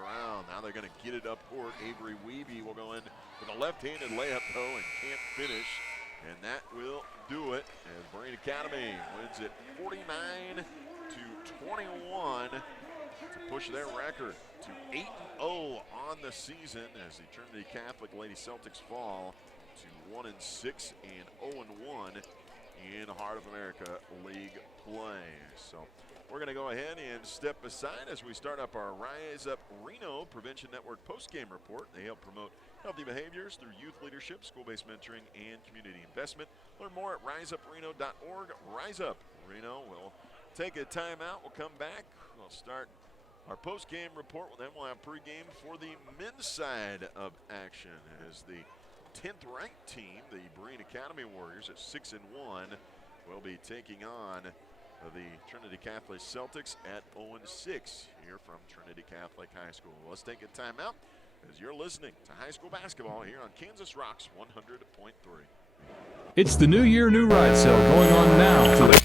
around. Now they're going to get it up court. Avery Weeby will go in with a left-handed layup, though, and can't finish. And that will do it as Berean Academy wins it 49-21 to push their record to 8-0 on the season as the Trinity Catholic Lady Celtics fall to 1-6 and 0-1 in Heart of America League play. So we're going to go ahead and step aside as we start up our Rise Up Reno Prevention Network postgame report. They help promote healthy behaviors through youth leadership, school-based mentoring, and community investment. Learn more at riseupreno.org. Rise Up Reno will take a timeout. We'll come back. We'll start our post-game report. Then we'll have pregame for the men's side of action as the 10th ranked team, the Berean Academy Warriors at 6-1, will be taking on the Trinity Catholic Celtics at 0-6 here from Trinity Catholic High School. Let's take a timeout as you're listening to high school basketball here on Kansas Rocks 100.3. It's the New Year, New Ride sale going on now for the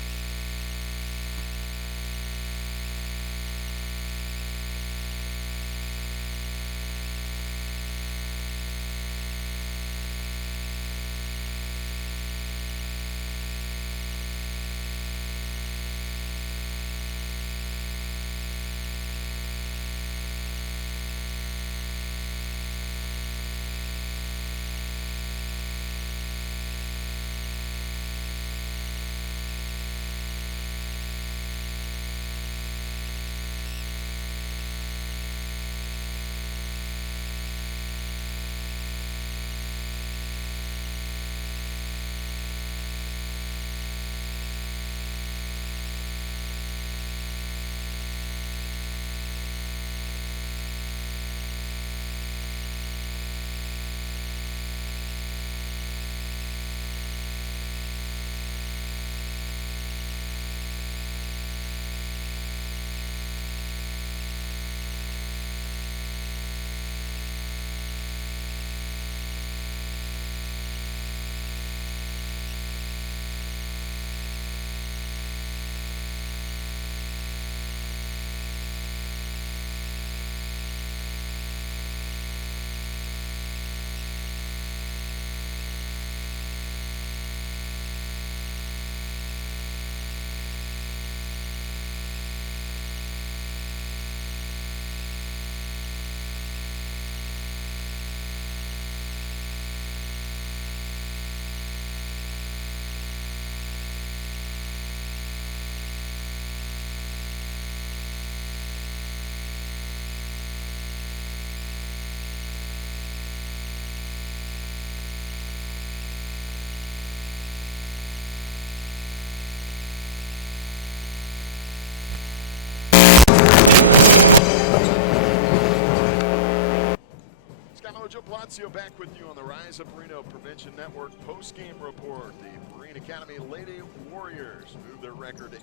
Palacio back with you on the Rise Up Reno Prevention Network post-game report. The Berean Academy Lady Warriors move their record to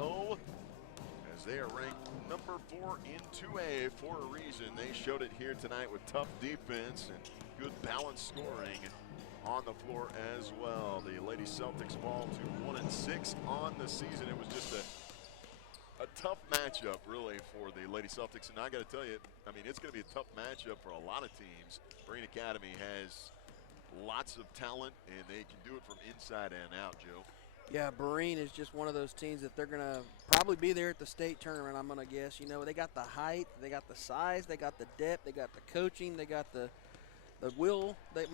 8-0 as they are ranked number 4 in 2A for a reason. They showed it here tonight with tough defense and good balanced scoring on the floor as well. The Lady Celtics fall to 1-6 on the season. It was just a tough matchup, really, for the Lady Celtics. And I got to tell you, I mean, it's going to be a tough matchup for a lot of teams. Berean Academy has lots of talent, and they can do it from inside and out, Joe. Yeah, Berean is just one of those teams that they're going to probably be there at the state tournament, I'm going to guess. You know, they got the height, they got the size, they got the depth, they got the coaching, they got the will. They're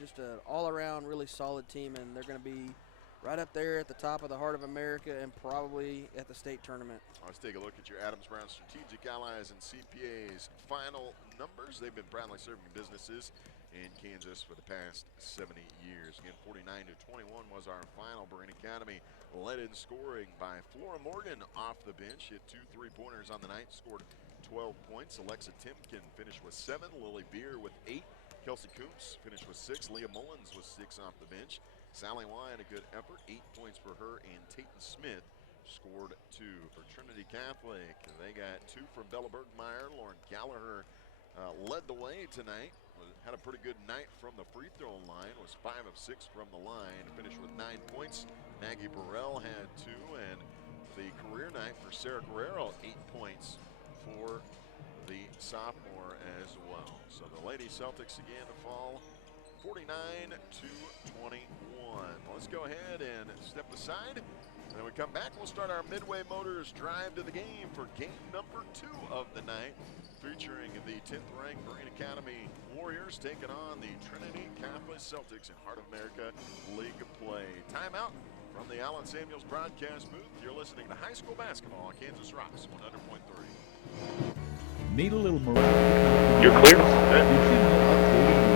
just an all-around really solid team, and they're going to be right up there at the top of the Heart of America and probably at the state tournament. Let's take a look at your Adams Brown Strategic Allies and CPA's final numbers. They've been proudly serving businesses in Kansas for the past 70 years. Again, 49-21 was our final. Berean Academy led in scoring by Flora Morgan off the bench. Hit 2 3-pointers on the night, scored 12 points. Alexa Timken finished with 7. Lily Beer with 8. Kelsey Coombs finished with 6. Leah Mullins was 6 off the bench. Sally Wine, a good effort, 8 points for her, and Tayton Smith scored 2. For Trinity Catholic, they got 2 from Bella Bergmeyer. Lauren Gallagher led the way tonight. Had a pretty good night from the free throw line, was 5 of 6 from the line, finished with 9 points. Maggie Burrell had 2, and the career night for Sarah Guerrero, 8 points for the sophomore as well. So the Lady Celtics again to fall 49-21. Let's go ahead and step aside. And when we come back, we'll start our Midway Motors drive to the game for game number 2 of the night, featuring the 10th-ranked Berean Academy Warriors taking on the Trinity Catholic Celtics in Heart of America League play. Timeout from the Allen Samuels broadcast booth. You're listening to high school basketball on Kansas Rocks 100.3. Need a little morale? You're clear. Did you know updating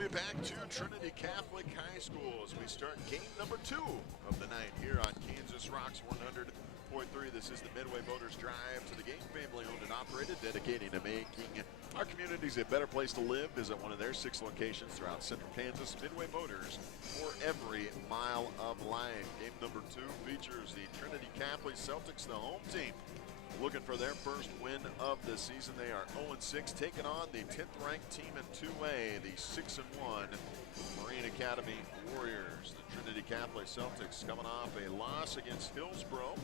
your back to Trinity Catholic High School as we start game number 2 of the night here on Kansas Rocks 100.3. This is the Midway Motors Drive to the game, family owned and operated, dedicating to making our communities a better place to live. Visit one of their 6 locations throughout central Kansas. Midway Motors for every mile of life. Game number 2 features the Trinity Catholic Celtics, the home team, looking for their first win of the season. They are 0-6, taking on the 10th-ranked team in 2A, the 6-1 Berean Academy Warriors. The Trinity Catholic Celtics coming off a loss against Hillsboro.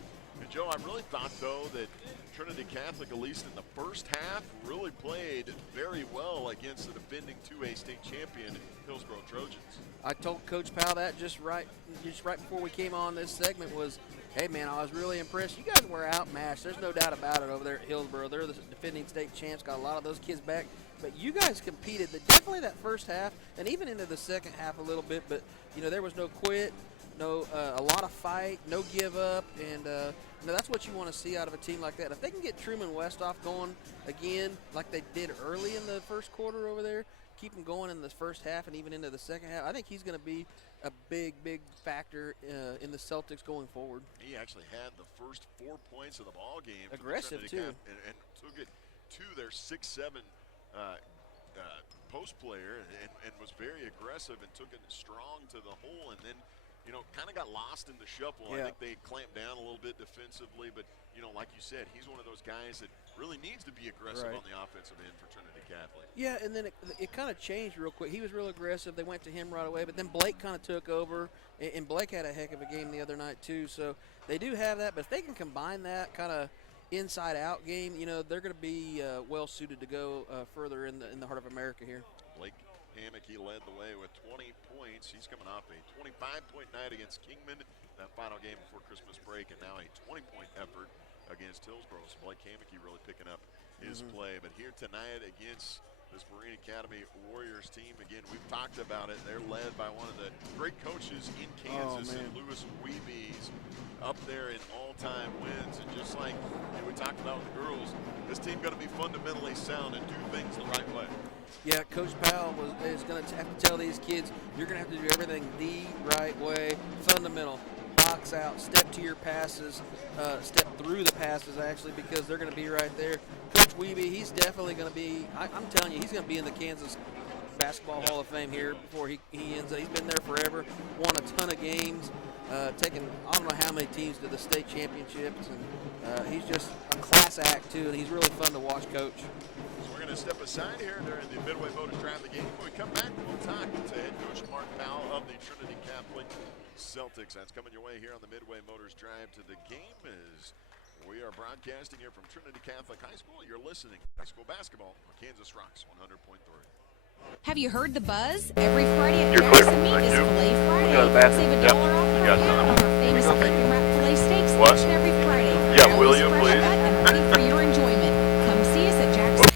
And Joe, I really thought, though, that Trinity Catholic, at least in the first half, really played very well against the defending 2A state champion Hillsboro Trojans. I told Coach Powell that just right before we came on this segment was, hey, man, I was really impressed. You guys were outmatched. There's no doubt about it over there at Hillsboro. They're the defending state champs, got a lot of those kids back. But you guys competed definitely that first half and even into the second half a little bit. But, you know, there was no quit, a lot of fight, no give up. And, that's what you want to see out of a team like that. If they can get Truman Westhoff going again like they did early in the first quarter over there, keep him going in the first half and even into the second half, I think he's going to be a big factor in the Celtics going forward. He actually had the first 4 points of the ball game. Aggressive, too. And took it to their 6-7 post player and was very aggressive and took it strong to the hole, and then, kind of got lost in the shuffle. Yeah. I think they clamped down a little bit defensively, but, like you said, he's one of those guys that really needs to be aggressive Right. on the offensive end for Trinity Catholic. Yeah, and then it kind of changed real quick. He was real aggressive. They went to him right away, but then Blake kind of took over, and Blake had a heck of a game the other night too. So they do have that, but if they can combine that kind of inside-out game, they're going to be well suited to go further in the Heart of America here. Blake Hammock, he led the way with 20 points. He's coming off a 25-point night against Kingman, that final game before Christmas break, and now a 20-point effort against Hillsboro. So Blake Hammock, really picking up his play. But here tonight against this Berean Academy Warriors team, again, we've talked about it. They're led by one of the great coaches in Kansas, and Lewis Weeby's up there in all-time wins. And just like we talked about with the girls, this team going to be fundamentally sound and do things the right way. Yeah, Coach Powell is going to have to tell these kids, you're going to have to do everything the right way, fundamental. Box out, step to your passes, step through the passes actually, because they're going to be right there. Coach Wiebe, he's definitely going to be, I'm telling you, he's going to be in the Kansas Basketball Hall of Fame here before he ends up. He's been there forever, won a ton of games, taken I don't know how many teams to the state championships, and he's just a class act too, and he's really fun to watch coach. So we're going to step aside here during the Midway Motors Drive the Game. When we come back, we'll talk to head coach Mark Powell of the Trinity Catholic Celtics. That's coming your way here on the Midway Motors Drive to the Game as we are broadcasting here from Trinity Catholic High School. You're listening to high school basketball on Kansas Rocks 100.3. Have you heard the buzz? Every Friday at Jackson Meat is Filet Friday. Save $1 off per pound on our famous bacon wrap filet steaks each and every Friday. Yeah, will you Fresh please? cut and ready for your enjoyment. Come see us at Jackson.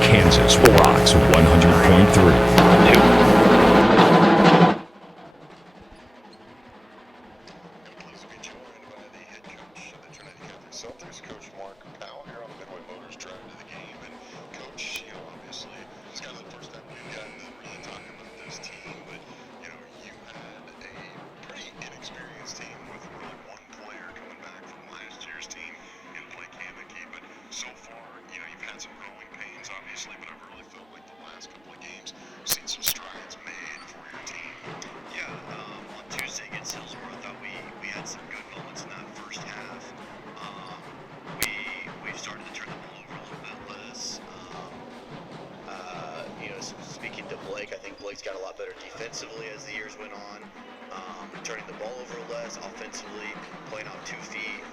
Kansas Rocks 100.3. Celtics coach Mark Powell here on the Midway Motors Drive to the Game. And coach, obviously, it's kind of the first time we've gotten to really talk about this team, but, you had a pretty inexperienced team with really one player coming back from last year's team in Blake Hammocky. But so far, you've had some growing pains, obviously, but I've really felt like the last couple of games, we've seen some strides made for your team. Yeah, on Tuesday against Hillsborough, I thought we had some good moments in that first half. We've started to turn the ball over a little bit less. Speaking to Blake, I think Blake's got a lot better defensively as the years went on. Turning the ball over less, offensively, playing off 2 feet,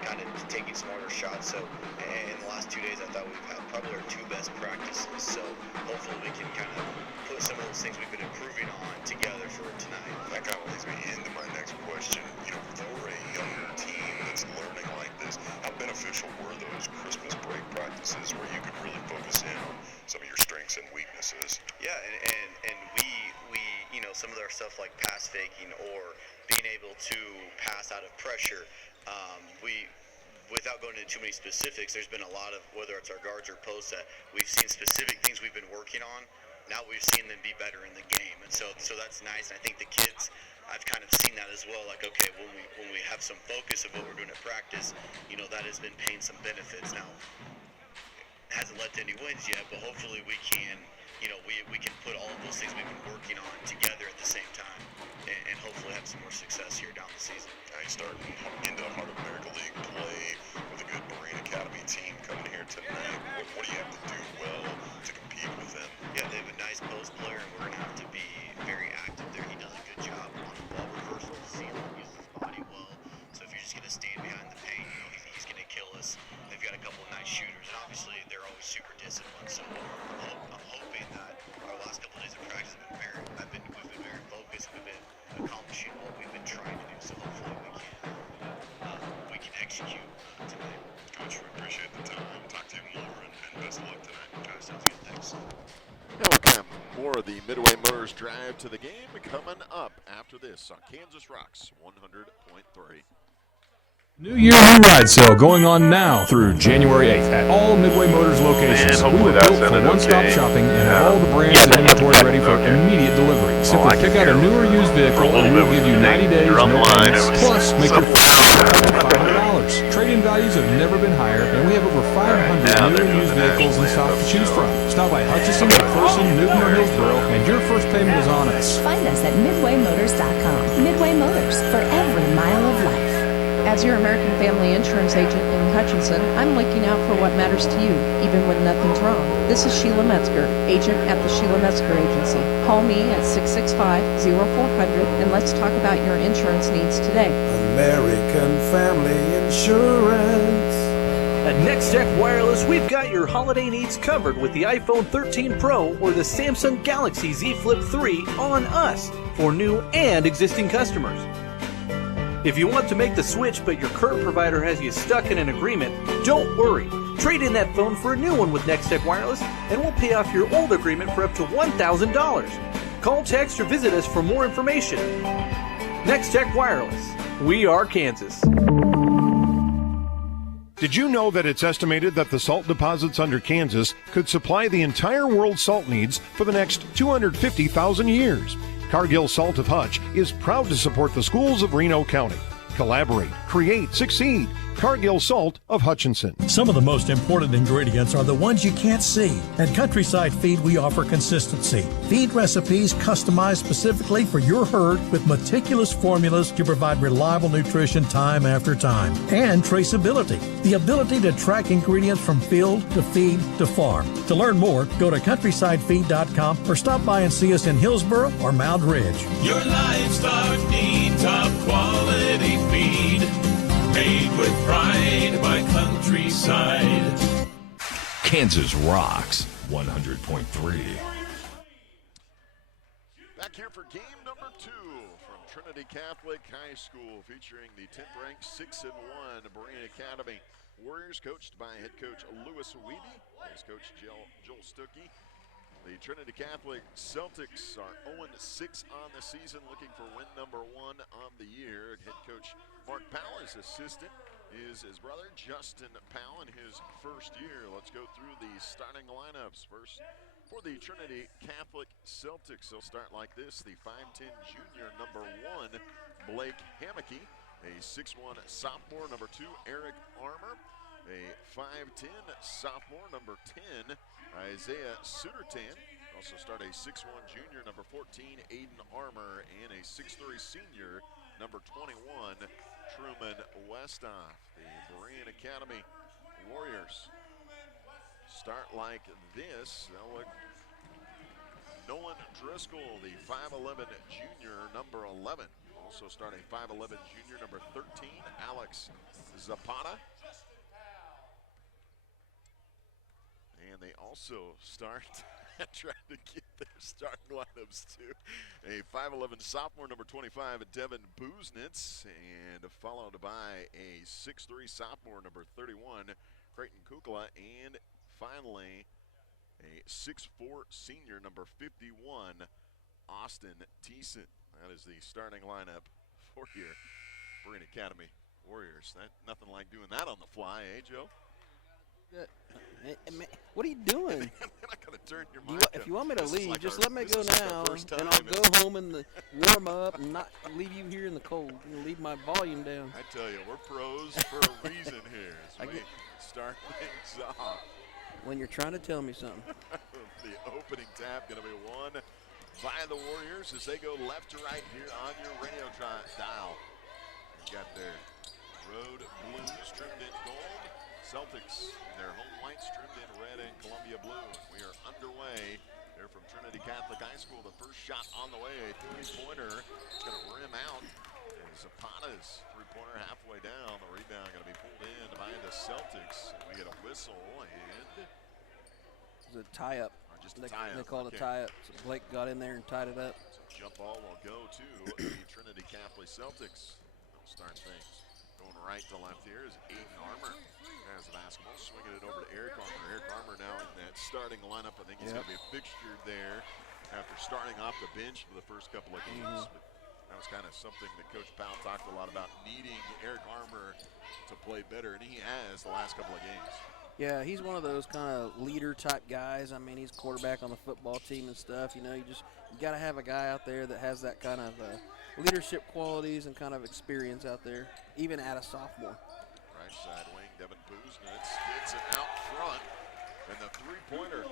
kind of taking smarter shots. So, in the last 2 days, I thought we've had probably our 2 best practices. So, hopefully we can kind of put some of those things we've been improving on together for tonight. That kind of leads me into my next question. For a younger team that's learning like this, how beneficial were those Christmas break practices where you could really focus in on some of your strengths and weaknesses? Yeah, and we some of our stuff like pass faking or being able to pass out of pressure, without going into too many specifics, there's been a lot of, whether it's our guards or posts, that we've seen specific things we've been working on. Now we've seen them be better in the game, and so that's nice. And I think the kids, I've kind of seen that as well. Like, okay, when we have some focus of what we're doing at practice, that has been paying some benefits. Now, it hasn't led to any wins yet, but hopefully we can, we can put all of those things we've been working on together at the same time, and hopefully have some more success here down the season. Now you start into Heart of America League play with a good Berean Academy team coming here tonight. What do you have to do well to compete with them? Yeah, they have a nice post player, and we're going to have to be very active there. He does a good job on the ball reversal. See him use his body well. So if you're just going to stand behind the paint, he's going to kill us. They've got a couple of nice shooters, and obviously they're always super disciplined. So I'm hoping that our last couple of days of practice have been we've been very focused. We've been accomplishing what we've been trying to do. So hopefully we can execute tonight. Coach, we appreciate the time. Talk to you more, and best of luck tonight. Sounds good. Thanks. Welcome. More of the Midway Motors Drive to the Game coming up after this on Kansas Rocks 100.3. New Year New Ride Sale going on now through January 8th at all Midway Motors locations. We were built for one-stop shopping and have all the brands and inventory ready for immediate delivery. Simply pick out a new or used vehicle and we'll give you 90 days, no payments, plus make your $500. Trade-in values have never been higher, and we have over 500 new and used vehicles in stock to choose from. Stop by Hutchinson, McPherson, Newton, or Hillsboro, and your first payment is on us. Find us at MidwayMotors.com. Midway Motors, for every mile of life. As your American Family Insurance agent in Hutchinson, I'm looking out for what matters to you, even when nothing's wrong. This is Sheila Metzger, agent at the Sheila Metzger Agency. Call me at 665-0400 and let's talk about your insurance needs today. American Family Insurance. At NextTech Wireless, we've got your holiday needs covered with the iPhone 13 Pro or the Samsung Galaxy Z Flip 3 on us for new and existing customers. If you want to make the switch but your current provider has you stuck in an agreement, don't worry. Trade in that phone for a new one with NextTech Wireless and we'll pay off your old agreement for up to $1,000. Call, text, or visit us for more information. NextTech Wireless. We are Kansas. Did you know that it's estimated that the salt deposits under Kansas could supply the entire world's salt needs for the next 250,000 years? Cargill Salt of Hutch is proud to support the schools of Reno County. Collaborate, create, succeed. Cargill Salt of Hutchinson. Some of the most important ingredients are the ones you can't see. At Countryside Feed, we offer consistency. Feed recipes customized specifically for your herd with meticulous formulas to provide reliable nutrition time after time. And traceability, the ability to track ingredients from field to feed to farm. To learn more, go to countrysidefeed.com or stop by and see us in Hillsboro or Mound Ridge. Your livestock need top quality feed. Made with pride by Countryside. Kansas Rocks 100.3. Back here for game number 2 from Trinity Catholic High School, featuring the 10th ranked 6-1 Berean Academy Warriors, coached by head coach Lewis Weeby, as coach Joel Stuckey. The Trinity Catholic Celtics are 0-6 on the season, looking for win number 1 of the year. Head coach Mark Powell, his assistant, is his brother Justin Powell in his first year. Let's go through the starting lineups. First, for the Trinity Catholic Celtics, they'll start like this. The 5'10 junior, number 1, Blake Hammocky. A 6'1 sophomore, number 2, Eric Armour. A 5'10 sophomore, number 10, Isaiah Sudertan. Also start a 6'1 junior, number 14, Aiden Armour, and a 6'3 senior, number 21, Truman Westoff. The Berean Academy Warriors start like this. They'll look Nolan Driscoll, the 5'11 junior, number 11. Also start a 5'11 junior, number 13, Alex Zapata. And they also start trying to get their starting lineups to a 5'11 sophomore, number 25, Devin Buznitz, and followed by a 6'3 sophomore, number 31, Creighton Kukla, and finally a 6'4 senior, number 51, Austin Thiessen. That is the starting lineup for your Berean Academy Warriors. Nothing like doing that on the fly, eh, Joe? What are you doing? I'm not going to turn your mic If you want me to leave, like just let me go now, and I'll go home and warm up and not leave you here in the cold. You leave my volume down. I tell you, we're pros for a reason here as we start things off. When you're trying to tell me something. The opening tap going to be won by the Warriors as they go left to right here on your radio dial. You got their road blues trimmed in gold. Celtics in their home white stripes trimmed in red and Columbia blue. We are underway. They're from Trinity Catholic High School. The first shot on the way, a three-pointer. It's going to rim out. And Zapata's three-pointer halfway down. The rebound going to be pulled in by the Celtics. We get a whistle and It was a tie-up. Just a tie-up. They called a tie-up. So Blake got in there and tied it up. So jump ball will go to the Trinity Catholic Celtics. They'll start things. Going right to left here is Aiden Armour. Has the basketball, swinging it over to Eric Armour. Eric Armour now in that starting lineup. I think he's going to be a fixture there after starting off the bench for the first couple of games. But that was kind of something that Coach Powell talked a lot about, needing Eric Armour to play better, and he has the last couple of games. Yeah, he's one of those kind of leader-type guys. I mean, he's quarterback on the football team and stuff. You know, you got to have a guy out there that has that kind of leadership qualities and kind of experience out there, even at a sophomore. Right side wing, Devin Buznitz hits it out front, and the three-pointer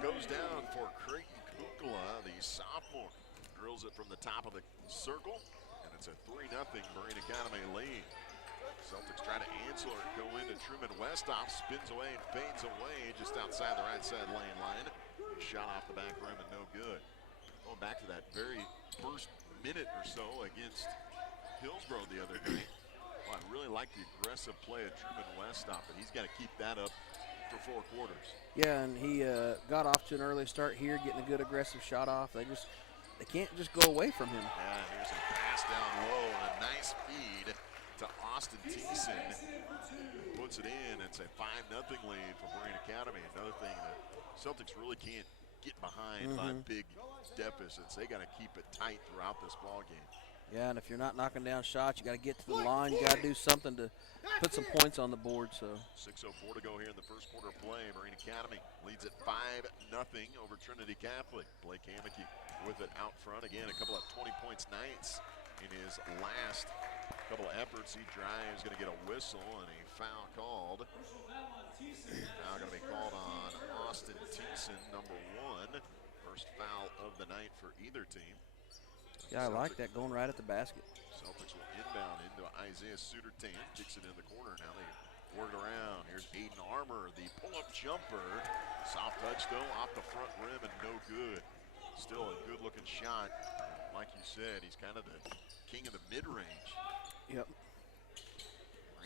goes down for Creighton Kukla, the sophomore. Drills it from the top of the circle, and it's a 3-0 Berean Academy lead. Celtics try to answer it, go into Truman Westhoff, spins away and fades away just outside the right side lane line. Shot off the back rim and no good. Going back to that very first minute or so against Hillsborough the other night. Well, I really like the aggressive play of Truman Westhoff, but he's got to keep that up for 4 quarters. Yeah, and he got off to an early start here, getting a good aggressive shot off. They can't just go away from him. Yeah, here's a pass down low and a nice feed to Austin Thiessen. Puts it in. It's a 5-0 lead for Berean Academy. Another thing that Celtics really can't get behind by big deficits. They got to keep it tight throughout this ball game. Yeah, and if you're not knocking down shots, you got to get to the line. You got to do something to put some points on the board. So 6:04 to go here in the first quarter of play. Berean Academy leads at 5-0 over Trinity Catholic. Blake Hammocky with it out front. Again, a couple of 20 points nights in his last couple of efforts. He drives, going to get a whistle and a foul called. Now going to be called on Austin Thiessen, number 1. First foul of the night for either team. yeah, I like that, going right at the basket. Celtics will inbound into Isaiah Sutertan. Kicks it in the corner. Now they work around. Here's Aiden Armour, the pull-up jumper. Soft touch though, off the front rim and no good. Still a good-looking shot. Like you said, he's kind of the king of the mid-range. Yep.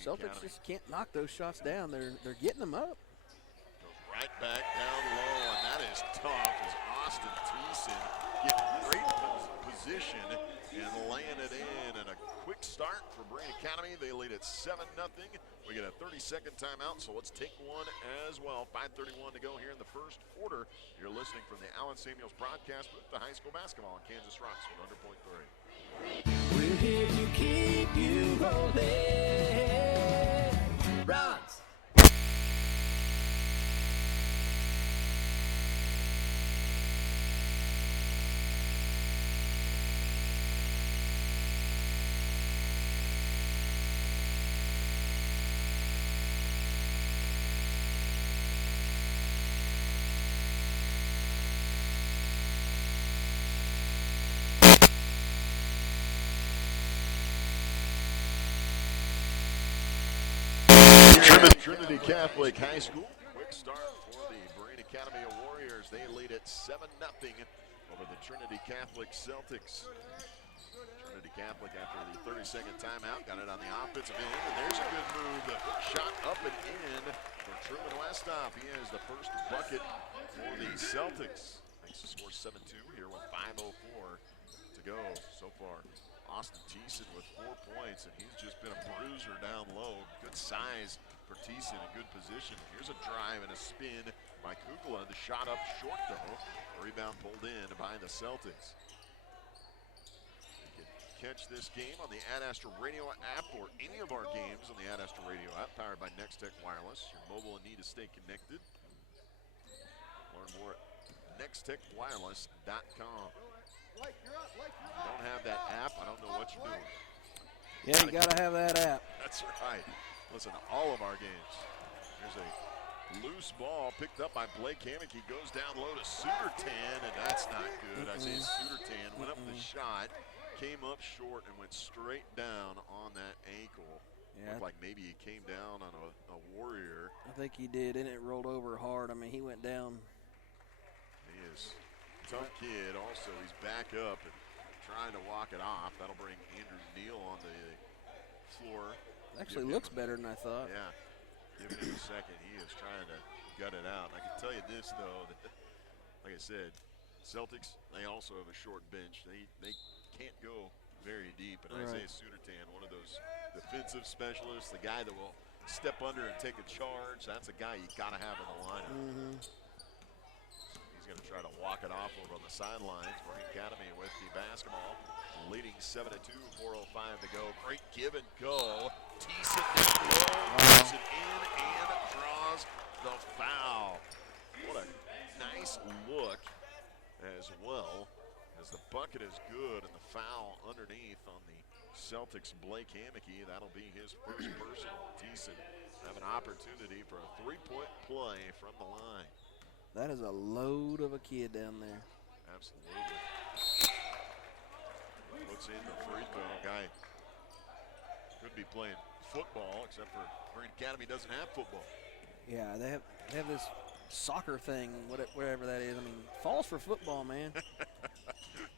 Celtics just can't knock those shots down. They're getting them up. Goes right back down low, and that is tough as Austin Thiessen getting great position and laying it in. And a quick start for Berean Academy. They lead at 7-0. We get a 30-second timeout, so let's take one as well. 5:31 to go here in the first quarter. You're listening from the Allen Samuels broadcast with the high school basketball on Kansas Rocks 100.3. We're here to keep you rolling. Rocks. Trinity Catholic High School. Quick start for the Berean Academy Warriors. They lead at 7-0 over the Trinity Catholic Celtics. Trinity Catholic, after the 30-second timeout, got it on the offensive end, and there's a good move. The shot up and in for Truman Westhoff. He has the first bucket for the Celtics. Thanks to score 7-2 here with 5:04 to go so far. Austin Thiessen with 4 points, and he's just been a bruiser down low. Good size for Thiessen, a good position. Here's a drive and a spin by Kukla. The shot up short, though. Rebound pulled in by the Celtics. You can catch this game on the Ad Astra Radio app or any of our games on the Ad Astra Radio app, powered by Next Tech Wireless. Your mobile and need to stay connected. Learn more at nexttechwireless.com. If you don't have that app, I don't know what you're doing. Yeah, you got to have that app. That's right. Listen to all of our games. There's a loose ball picked up by Blake Hammock. He goes down low to Sutertan, and that's not good. Isaiah Sutertan went up the shot, came up short, and went straight down on that ankle. Yeah. Looked like maybe he came down on a Warrior. I think he did, and it rolled over hard. I mean, he went down. He is a tough kid. Also, he's back up and trying to walk it off. That'll bring Andrew Neal on the floor. Actually looks better than I thought. Yeah. Giving him a second. He is trying to gut it out. I can tell you this, though, that, like I said, Celtics, they also have a short bench. They can't go very deep. And Isaiah Sudertan, one of those defensive specialists, the guy that will step under and take a charge, that's a guy you got to have in the lineup. He's going to try to walk it off over on the sidelines. Berean Academy with the basketball, leading 7-2, 4:05 to go. Great give and go. Thiessen down low, Thiessen in and draws the foul. What a nice look as well, as the bucket is good and the foul underneath on the Celtics' Blake Hammocky. That'll be his first personal. Thiessen have an opportunity for a three-point play from the line. That is a load of a kid down there. Absolutely. Puts in the free throw. Guy could be playing football, except for Berean Academy doesn't have football. Yeah, they have this soccer thing, whatever that is. I mean, falls for football, man.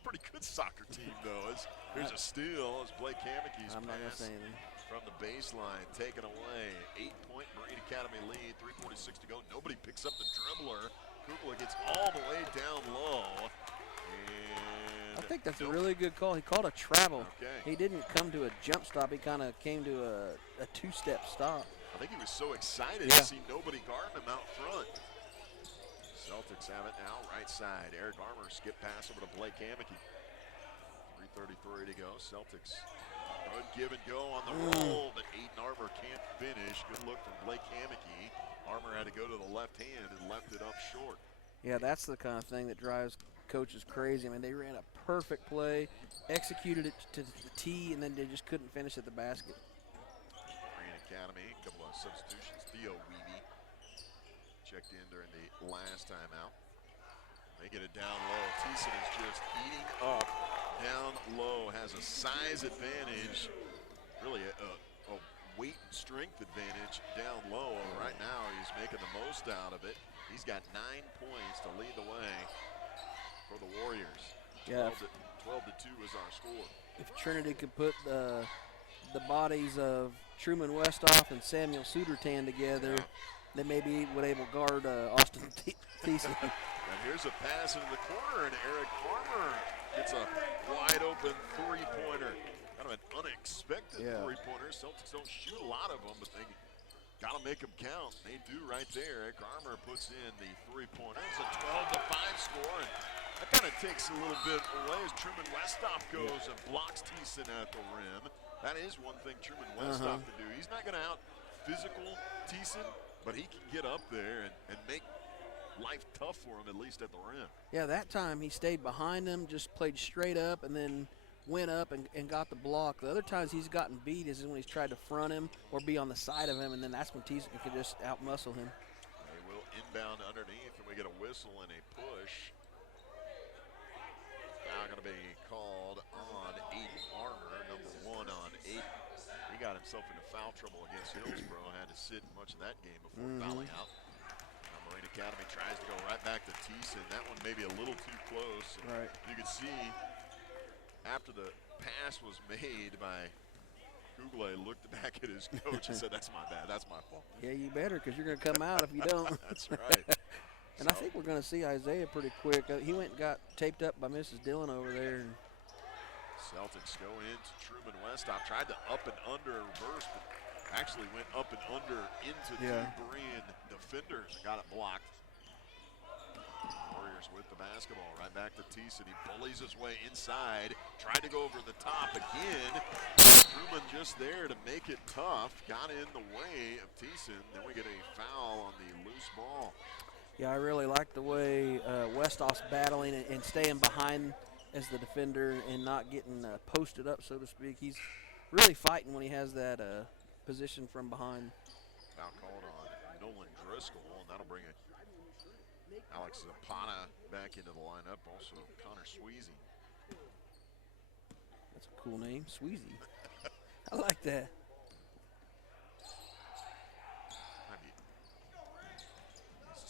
Pretty good soccer team, though. Here's a steal as Blake Hammock's I'm not going to pass say anything. from the baseline, taken away. 8-point Berean Academy lead, 3:46 to go. Nobody picks up the dribbler. Kugler gets all the way down low. And I think that's a really good call. He called a travel. Okay. He didn't come to a jump stop. He kind of came to a two-step stop. I think he was so excited to see nobody guard him out front. Celtics have it now, right side. Eric Armour skip pass over to Blake Hammocky. 3:33 to go. Celtics, good give and go on the roll, but Aiden Armour can't finish. Good look from Blake Hammocky. Armour had to go to the left hand and left it up short. Yeah, that's the kind of thing that drives coaches crazy. I mean, they ran a perfect play, executed it to the tee, and then they just couldn't finish at the basket. Berean Academy, a couple of substitutions. Theo Weeby checked in during the last timeout. They get it down low. Thiessen is just eating up down low, has a size advantage, really a weight and strength advantage down low. Right now he's making the most out of it. He's got 9 points to lead the way for the Warriors. Yeah. 12-2 is our score. If Trinity could put the bodies of Truman Westhoff and Samuel Sudertan together, they maybe would able to guard Austin Thiessen. And here's a pass into the corner, and Eric Farmer gets a wide open three-pointer. Kind of an unexpected three-pointer. Celtics don't shoot a lot of them, but they got to make them count. They do right there. Eric Farmer puts in the three-pointer. It's a 12-5 score, and that kind of takes a little bit away as Truman Westhoff goes and blocks Thiessen at the rim. That is one thing Truman Westhoff can do. He's not going to out-physical Thiessen, but he can get up there and make life tough for him, at least at the rim. Yeah, that time he stayed behind him, just played straight up, and then went up and got the block. The other times he's gotten beat is when he's tried to front him or be on the side of him, and then that's when Thiessen could just out-muscle him. They will inbound underneath, and we get a whistle and a push. Now going to be called on Aiden Armour, number 1 on 8. He got himself into foul trouble against Hillsborough, had to sit much of that game before fouling out. Berean Academy tries to go right back to Thiessen. That one maybe a little too close. Right. You could see after the pass was made by Kugler, looked back at his coach and said, "That's my bad. That's my fault." Yeah, you better, because you're going to come out if you don't. That's right. And I think we're going to see Isaiah pretty quick. He went and got taped up by Mrs. Dillon over there. Celtics go into Truman Westhoff. Tried to up and under reverse, but actually went up and under into the Berean defenders and got it blocked. Warriors with the basketball. Right back to Thiessen. He bullies his way inside. Tried to go over the top again. Truman just there to make it tough. Got in the way of Thiessen. Then we get a foul on the loose ball. Yeah, I really like the way Westhoff's battling and staying behind as the defender and not getting posted up, so to speak. He's really fighting when he has that position from behind. Foul called on Nolan Driscoll, and that'll bring it. Alex Zapata back into the lineup. Also, Connor Sweezy. That's a cool name, Sweezy. I like that.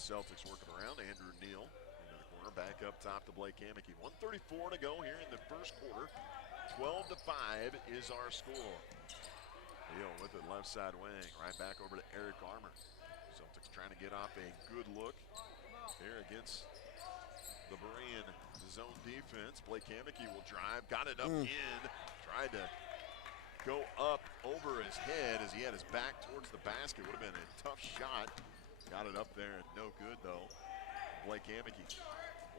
Celtics working around. Andrew Neal into the corner, back up top to Blake Hammocky. 1:34 to go here in the first quarter. 12-5 is our score. Neal with it, left side wing, right back over to Eric Armour. Celtics trying to get off a good look here against the Berean zone defense. Blake Hammocky will drive, got it up in, tried to go up over his head as he had his back towards the basket. Would have been a tough shot. Got it up there, no good though. Blake Hammocky.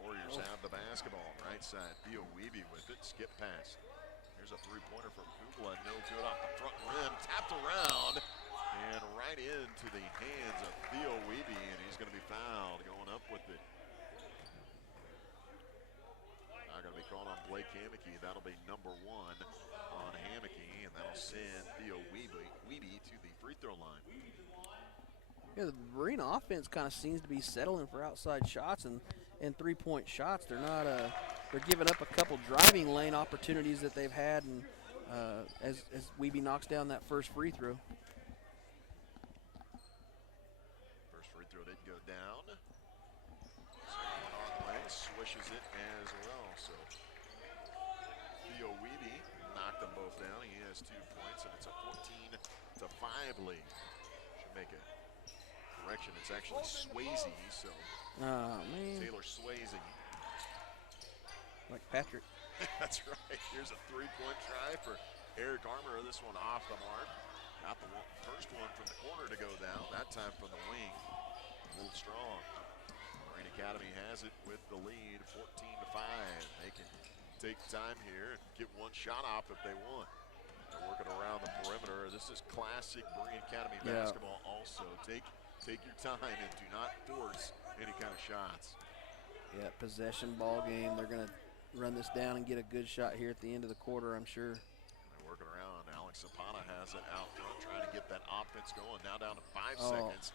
Warriors have the basketball. Right side, Theo Weeby with it, skip pass. Here's a three-pointer from Kugla, no good off the front rim, tapped around, and right into the hands of Theo Weeby, and he's going to be fouled going up with it. Not going to be called on Blake Hammocky. That'll be number 1 on Hammocky, and that'll send Theo Weeby to the free throw line. Yeah, the Berean offense kind of seems to be settling for outside shots and three-point shots. They're not they're giving up a couple driving lane opportunities that they've had, and as Weeby knocks down that first free throw. First free throw didn't go down. Second one on the way, swishes it as well. So Theo Weeby knocked them both down. He has 2 points, and it's a 14-5 lead. Should make a correction. It's actually Swayze, so Taylor Swayze. Like Patrick. That's right. Here's a three-point try for Eric Armour. This one off the mark. Got the first one from the corner to go down. That time from the wing. A little strong. Berean Academy has it with the lead, 14-5. They can take time here and get one shot off if they want. They're working around the perimeter. This is classic Berean Academy basketball also. Take your time and do not force any kind of shots. Yeah, possession ball game. They're going to run this down and get a good shot here at the end of the quarter, I'm sure. They're working around. Alex Zapata has it out front, trying to get that offense going. Now down to 5 seconds.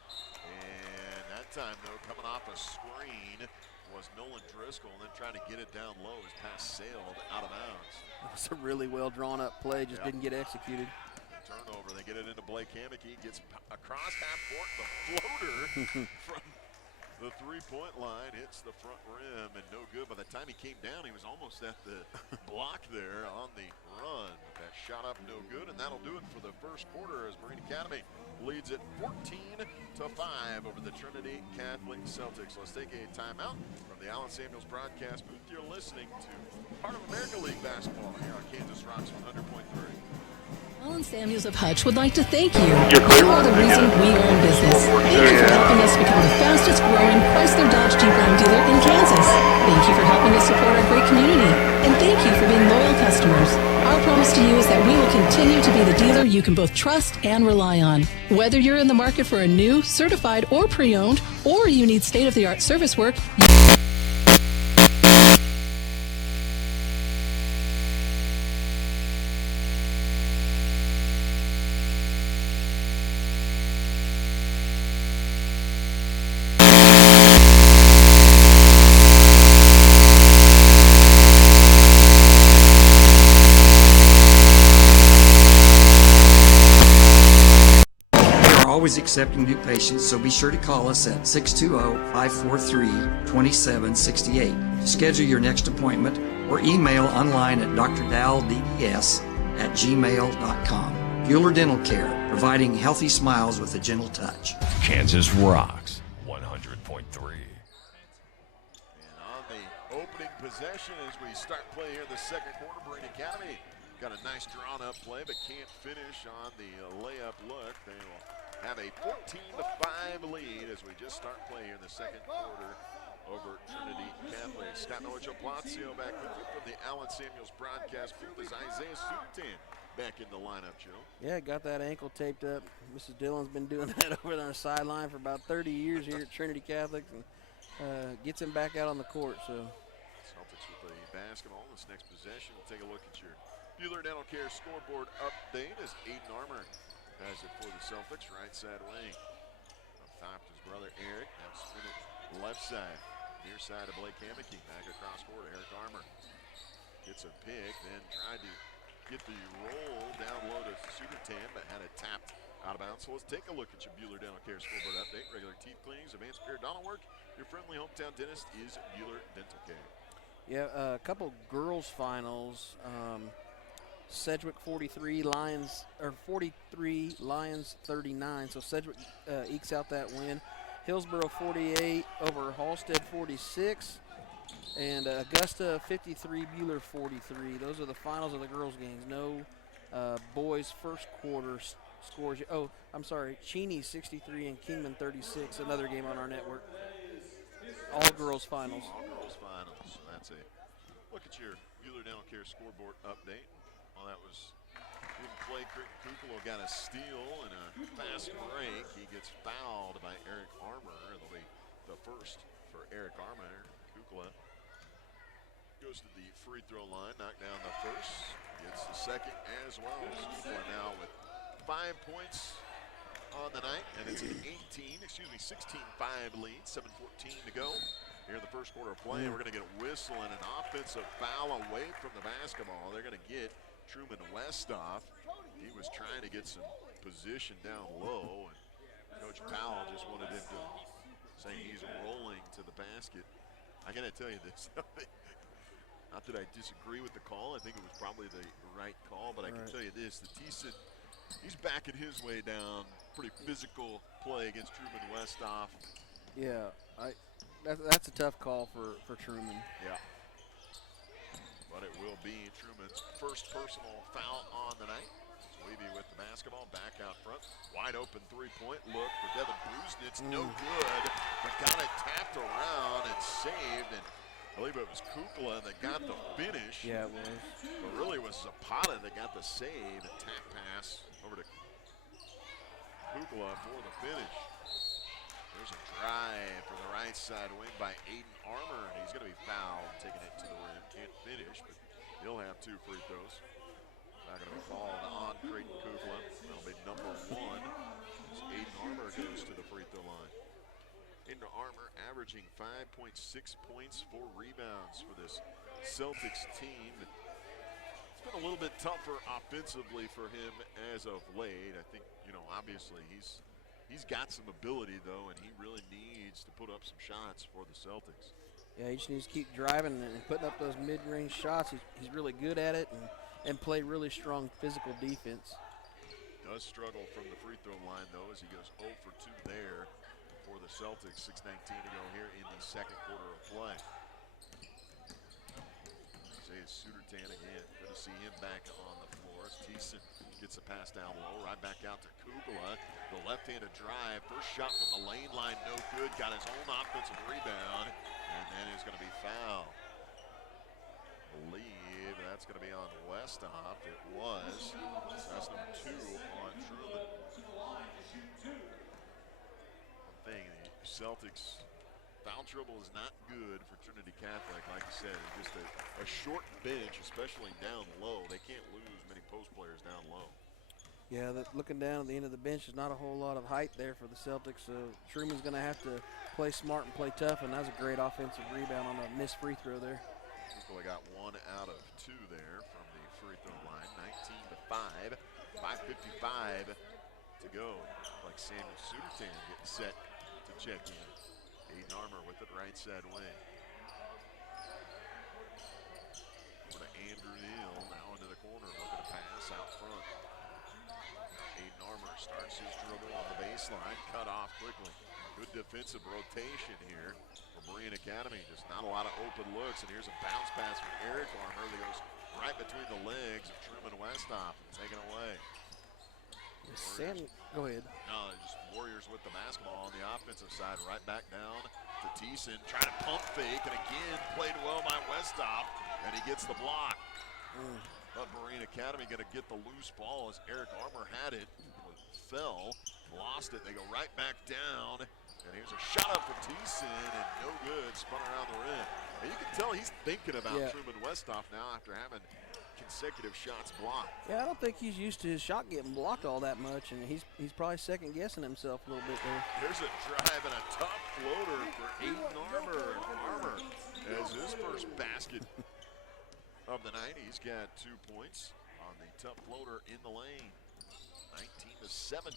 And that time, though, coming off a screen was Nolan Driscoll, and then trying to get it down low. His pass sailed out of bounds. It's a really well drawn up play, just didn't get executed. Turnover, they get it into Blake Hammocky, gets across half court, the floater from the three-point line hits the front rim and no good. By the time he came down, he was almost at the block there on the run. That shot up no good, and that'll do it for the first quarter as Berean Academy leads it 14-5 over the Trinity Catholic Celtics. Let's take a timeout from the Allen Samuels broadcast booth. You're listening to Heart of America League basketball here on Kansas Rocks 100.3. Allen Samuels of Hutch would like to thank you. You are the reason we are in business. Thank you for helping us become the fastest growing Chrysler Dodge Jeep Ram dealer in Kansas. Thank you for helping us support our great community. And thank you for being loyal customers. Our promise to you is that we will continue to be the dealer you can both trust and rely on. Whether you're in the market for a new, certified, or pre-owned, or you need state-of-the-art service work, always accepting new patients, so be sure to call us at 620-543-2768 to schedule your next appointment or email online at drdalddds@gmail.com. Bueller Dental Care, providing healthy smiles with a gentle touch. Kansas rocks 100.3. And on the opening possession as we start play here in the second quarter, Berean Academy got a nice drawn-up play but can't finish on the layup look. They will have a 14-5 lead as we just start play here in the second quarter over Trinity Catholic. Scott Noah-Plazio back with you from the Allen Samuels broadcast booth as Isaiah Sutan back in the lineup, Joe. Yeah, got that ankle taped up. Mrs. Dillon's been doing that over on the sideline for about 30 years here at Trinity Catholic, and gets him back out on the court. So Celtics with the basketball. This next possession, we'll take a look at your Bueller Dental Care scoreboard update as Aiden Armour has it for the Celtics, right side wing. Up top, his brother Eric. Now spin it left side. Near side of Blake Hammocky. Back across court, Eric Armour gets a pick, then tried to get the roll down low to Sudertan, but had it tapped out of around. So let's take a look at your Bueller Dental Care scoreboard update. Regular teeth cleanings, advanced periodontal work. Your friendly hometown dentist is Bueller Dental Care. Yeah, a couple girls finals. Sedgwick 43, Lions 39. So Sedgwick ekes out that win. Hillsboro 48 over Halstead 46. And Augusta 53, Bueller 43. Those are the finals of the girls' games. No boys' first quarter scores. Oh, I'm sorry. Cheney 63 and Kingman 36. Another game on our network. All girls finals. All girls finals. So that's a look at your Bueller Dental Care scoreboard update. Well, that was good play. Creighton Kukula got a steal and a fast break. He gets fouled by Eric Armour. It'll be the first for Eric Armour. Kukula goes to the free throw line, knocked down the first, gets the second as well. Kukula now with 5 points on the night, and it's an 16-5 lead, 7:14 to go. Here in the first quarter of play, we're going to get a whistle and an offensive foul away from the basketball. They're going to get Truman Westoff. He was trying to get some position down low, and Coach Powell just wanted him to say he's rolling to the basket. I got to tell you this. Not that I disagree with the call. I think it was probably the right call, but I can tell you this. The T-Sid, he's backing his way down. Pretty physical play against Truman Westoff. Yeah, that's a tough call for Truman. Yeah. But it will be Truman's first personal foul on the night. Levy with the basketball, back out front. Wide open three-point look for Devin Bruznitz. No good, but got it tapped around and saved. And I believe it was Kukla that got the finish. Yeah, it was. But really it was Zapata that got the save. A tap pass over to Kukla for the finish. There's a drive for the right side wing by Aiden Armour, and he's going to be fouled, taking it to the rim. Can't finish, but he'll have 2 free throws. Not going to be called on Creighton Kukla. That'll be number 1. As Aiden Armour goes to the free throw line. Aiden Armour averaging 5.6 points, 4 rebounds for this Celtics team. It's been a little bit tougher offensively for him as of late. I think, obviously he's got some ability, though, and he really needs to put up some shots for the Celtics. Yeah, he just needs to keep driving and putting up those mid-range shots. He's really good at it and play really strong physical defense. Does struggle from the free throw line, though, as he goes 0 for 2 there for the Celtics. 6:19 to go here in the second quarter of play. Isaiah Sudertan again. Good to see him back on the floor. As Thiessen gets a pass down low, right back out to Kukla. The left-handed drive. First shot from the lane line, no good. Got his own offensive rebound, and then he's going to be fouled. I believe that's going to be on Westoff. It was. So that's number 2 on Truman. One thing, the Celtics foul trouble is not good for Trinity Catholic. Like I said, it's just a short bench, especially down low. They can't lose many post players down low. Yeah, looking down at the end of the bench, there's not a whole lot of height there for the Celtics, so Truman's going to have to play smart and play tough, and that's a great offensive rebound on a missed free throw there. Kukla got 1 out of 2 there from the free throw line. 19-5, 5:55 to go. Like Samuel Sudertan getting set to check in. Aiden Armour with it right side wing. Over to Andrew Neal, now into the corner, looking to pass out front. Aiden Armour starts his dribble on the baseline, cut off quickly. Good defensive rotation here for Berean Academy. Just not a lot of open looks, and here's a bounce pass from Eric Armour that goes right between the legs of Truman Westoff and taken away. Go ahead. No, just Warriors with the basketball on the offensive side, right back down to Thiessen, trying to pump fake, and again played well by Westoff, and he gets the block. But Berean Academy going to get the loose ball as Eric Armour had it, fell, lost it. They go right back down, and here's a shot up for Thiessen, and no good, spun around the rim. And you can tell he's thinking about Truman Westoff now after having consecutive shots blocked. Yeah, I don't think he's used to his shot getting blocked all that much, and he's probably second guessing himself a little bit there. There's a drive and a tough floater for Aiden Armour. Armour has his first basket of the night. He's got 2 points on the tough floater in the lane. 19-7.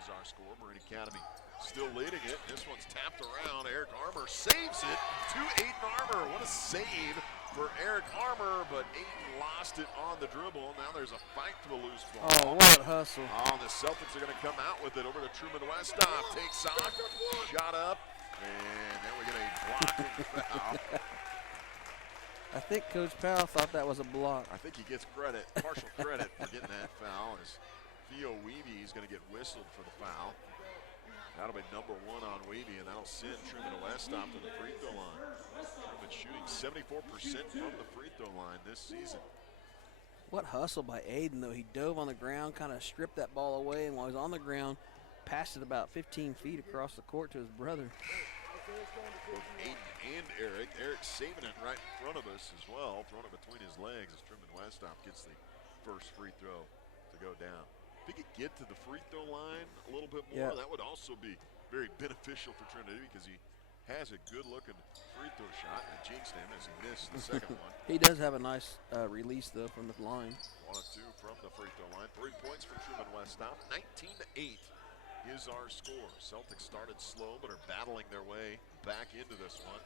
is our score. Berean Academy still leading it. This one's tapped around. Eric Armour saves it to Aiden Armour. What a save for Eric Armour, but Aiden lost it on the dribble. Now there's a fight for the loose ball. Oh, what a hustle. Oh, the Celtics are going to come out with it over to Truman Westhoff. Takes off, shot up, and then we get a blocking foul. I think Coach Powell thought that was a block. I think he gets credit, partial credit for getting that foul, as Theo Weeby is going to get whistled for the foul. That'll be number 1 on Weeby, and that'll send Truman Westhoff to the free throw line. Truman shooting 74% from the free throw line this season. What hustle by Aiden, though. He dove on the ground, kind of stripped that ball away, and while he was on the ground, passed it about 15 feet across the court to his brother. Both Aiden and Eric. Eric saving it right in front of us as well, throwing it between his legs as Truman Westhoff gets the first free throw to go down. If he could get to the free throw line a little bit more, that would also be very beneficial for Trinity, because he has a good-looking free throw shot, and jinxed him as he missed the second one. He does have a nice release, though, from the line. 1 of 2 from the free throw line. 3 points for Truman Westhoff. 19-8 is our score. Celtics started slow, but are battling their way back into this one.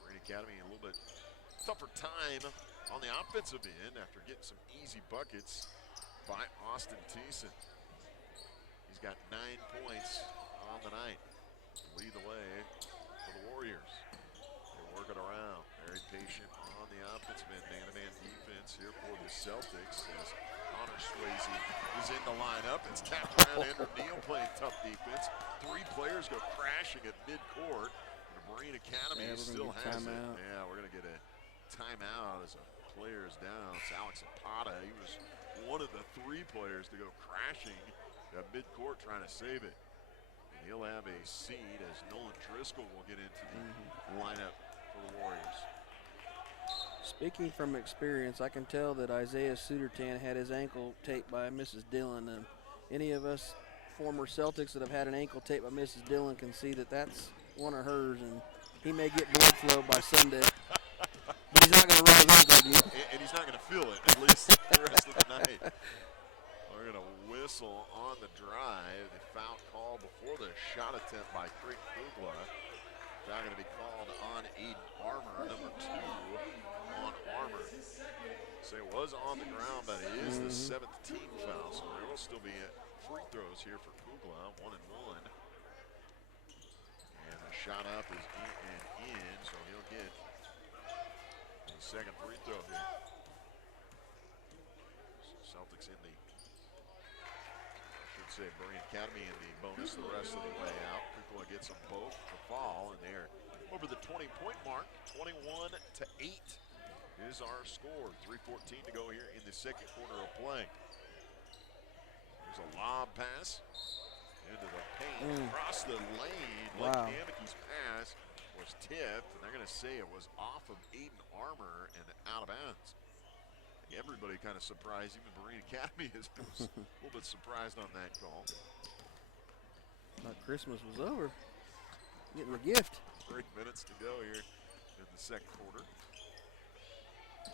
Berean Academy a little bit tougher time on the offensive end after getting some easy buckets by Austin Thiessen. He's got 9 points on the night to lead the way for the Warriors. They're working around, very patient on the offensive end. Man-to-man defense here for the Celtics as Connor Swayze is in the lineup. It's tapped around. Andrew Neal playing tough defense. 3 players go crashing at midcourt. The Berean Academy still has it. Yeah, we're going to get a timeout as a player is down. It's Alex Zapata. He was one of the 3 players to go crashing at midcourt trying to save it. And he'll have a seat as Nolan Driscoll will get into the lineup for the Warriors. Speaking from experience, I can tell that Isaiah Sudertan had his ankle taped by Mrs. Dillon, and any of us former Celtics that have had an ankle taped by Mrs. Dillon can see that that's one of hers, and he may get blood flow by Sunday. But he's not going to run his ankle again. And he's not going to feel it, at least the rest of the night. We're going to whistle on the drive. The foul call before the shot attempt by Craig Kugla. Foul going to be called on Aiden Armour, number 2 on Armour. So it was on the ground, but it is the 7th team foul, so there will still be free throws here for Kugla, 1 and 1. And the shot up is in, so he'll get the second free throw here. So Celtics in the, I should say, Berean Academy in the bonus the rest of the way out. Kugla gets them both to fall, and they're over the 20-point mark. 21-8 is our score. 3:14 to go here in the second quarter of play. There's a lob pass into the paint, across the lane. Blake Hamicki's pass was tipped, and they're going to say it was off of Aiden Armour and out of bounds. Everybody kind of surprised. Even Berean Academy was a little bit surprised on that call. Thought Christmas was over. Getting the gift. 3 minutes to go here in the second quarter.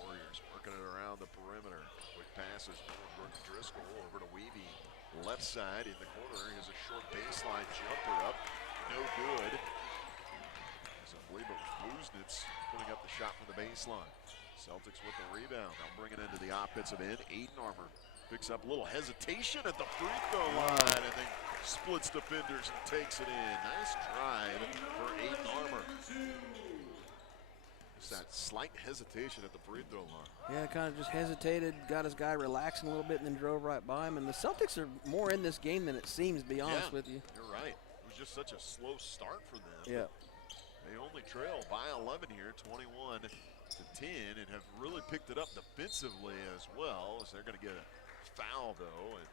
Warriors working it around the perimeter. Quick passes forward to Driscoll over to Weeby. Left side in the corner. Here's a short baseline jumper up. No good. As I believe it was Bluznitz putting up the shot from the baseline. Celtics with the rebound. They'll bring it into the offensive end. Aiden Armour picks up a little hesitation at the free throw line and then splits defenders and takes it in. Nice drive for Aiden Armour. Just that slight hesitation at the free throw line. Yeah, kind of just hesitated, got his guy relaxing a little bit, and then drove right by him. And the Celtics are more in this game than it seems, to be honest with you. You're right. It was just such a slow start for them. Yeah. They only trail by 11 here, 21-10, and have really picked it up defensively as well, as they're going to get a foul, though, and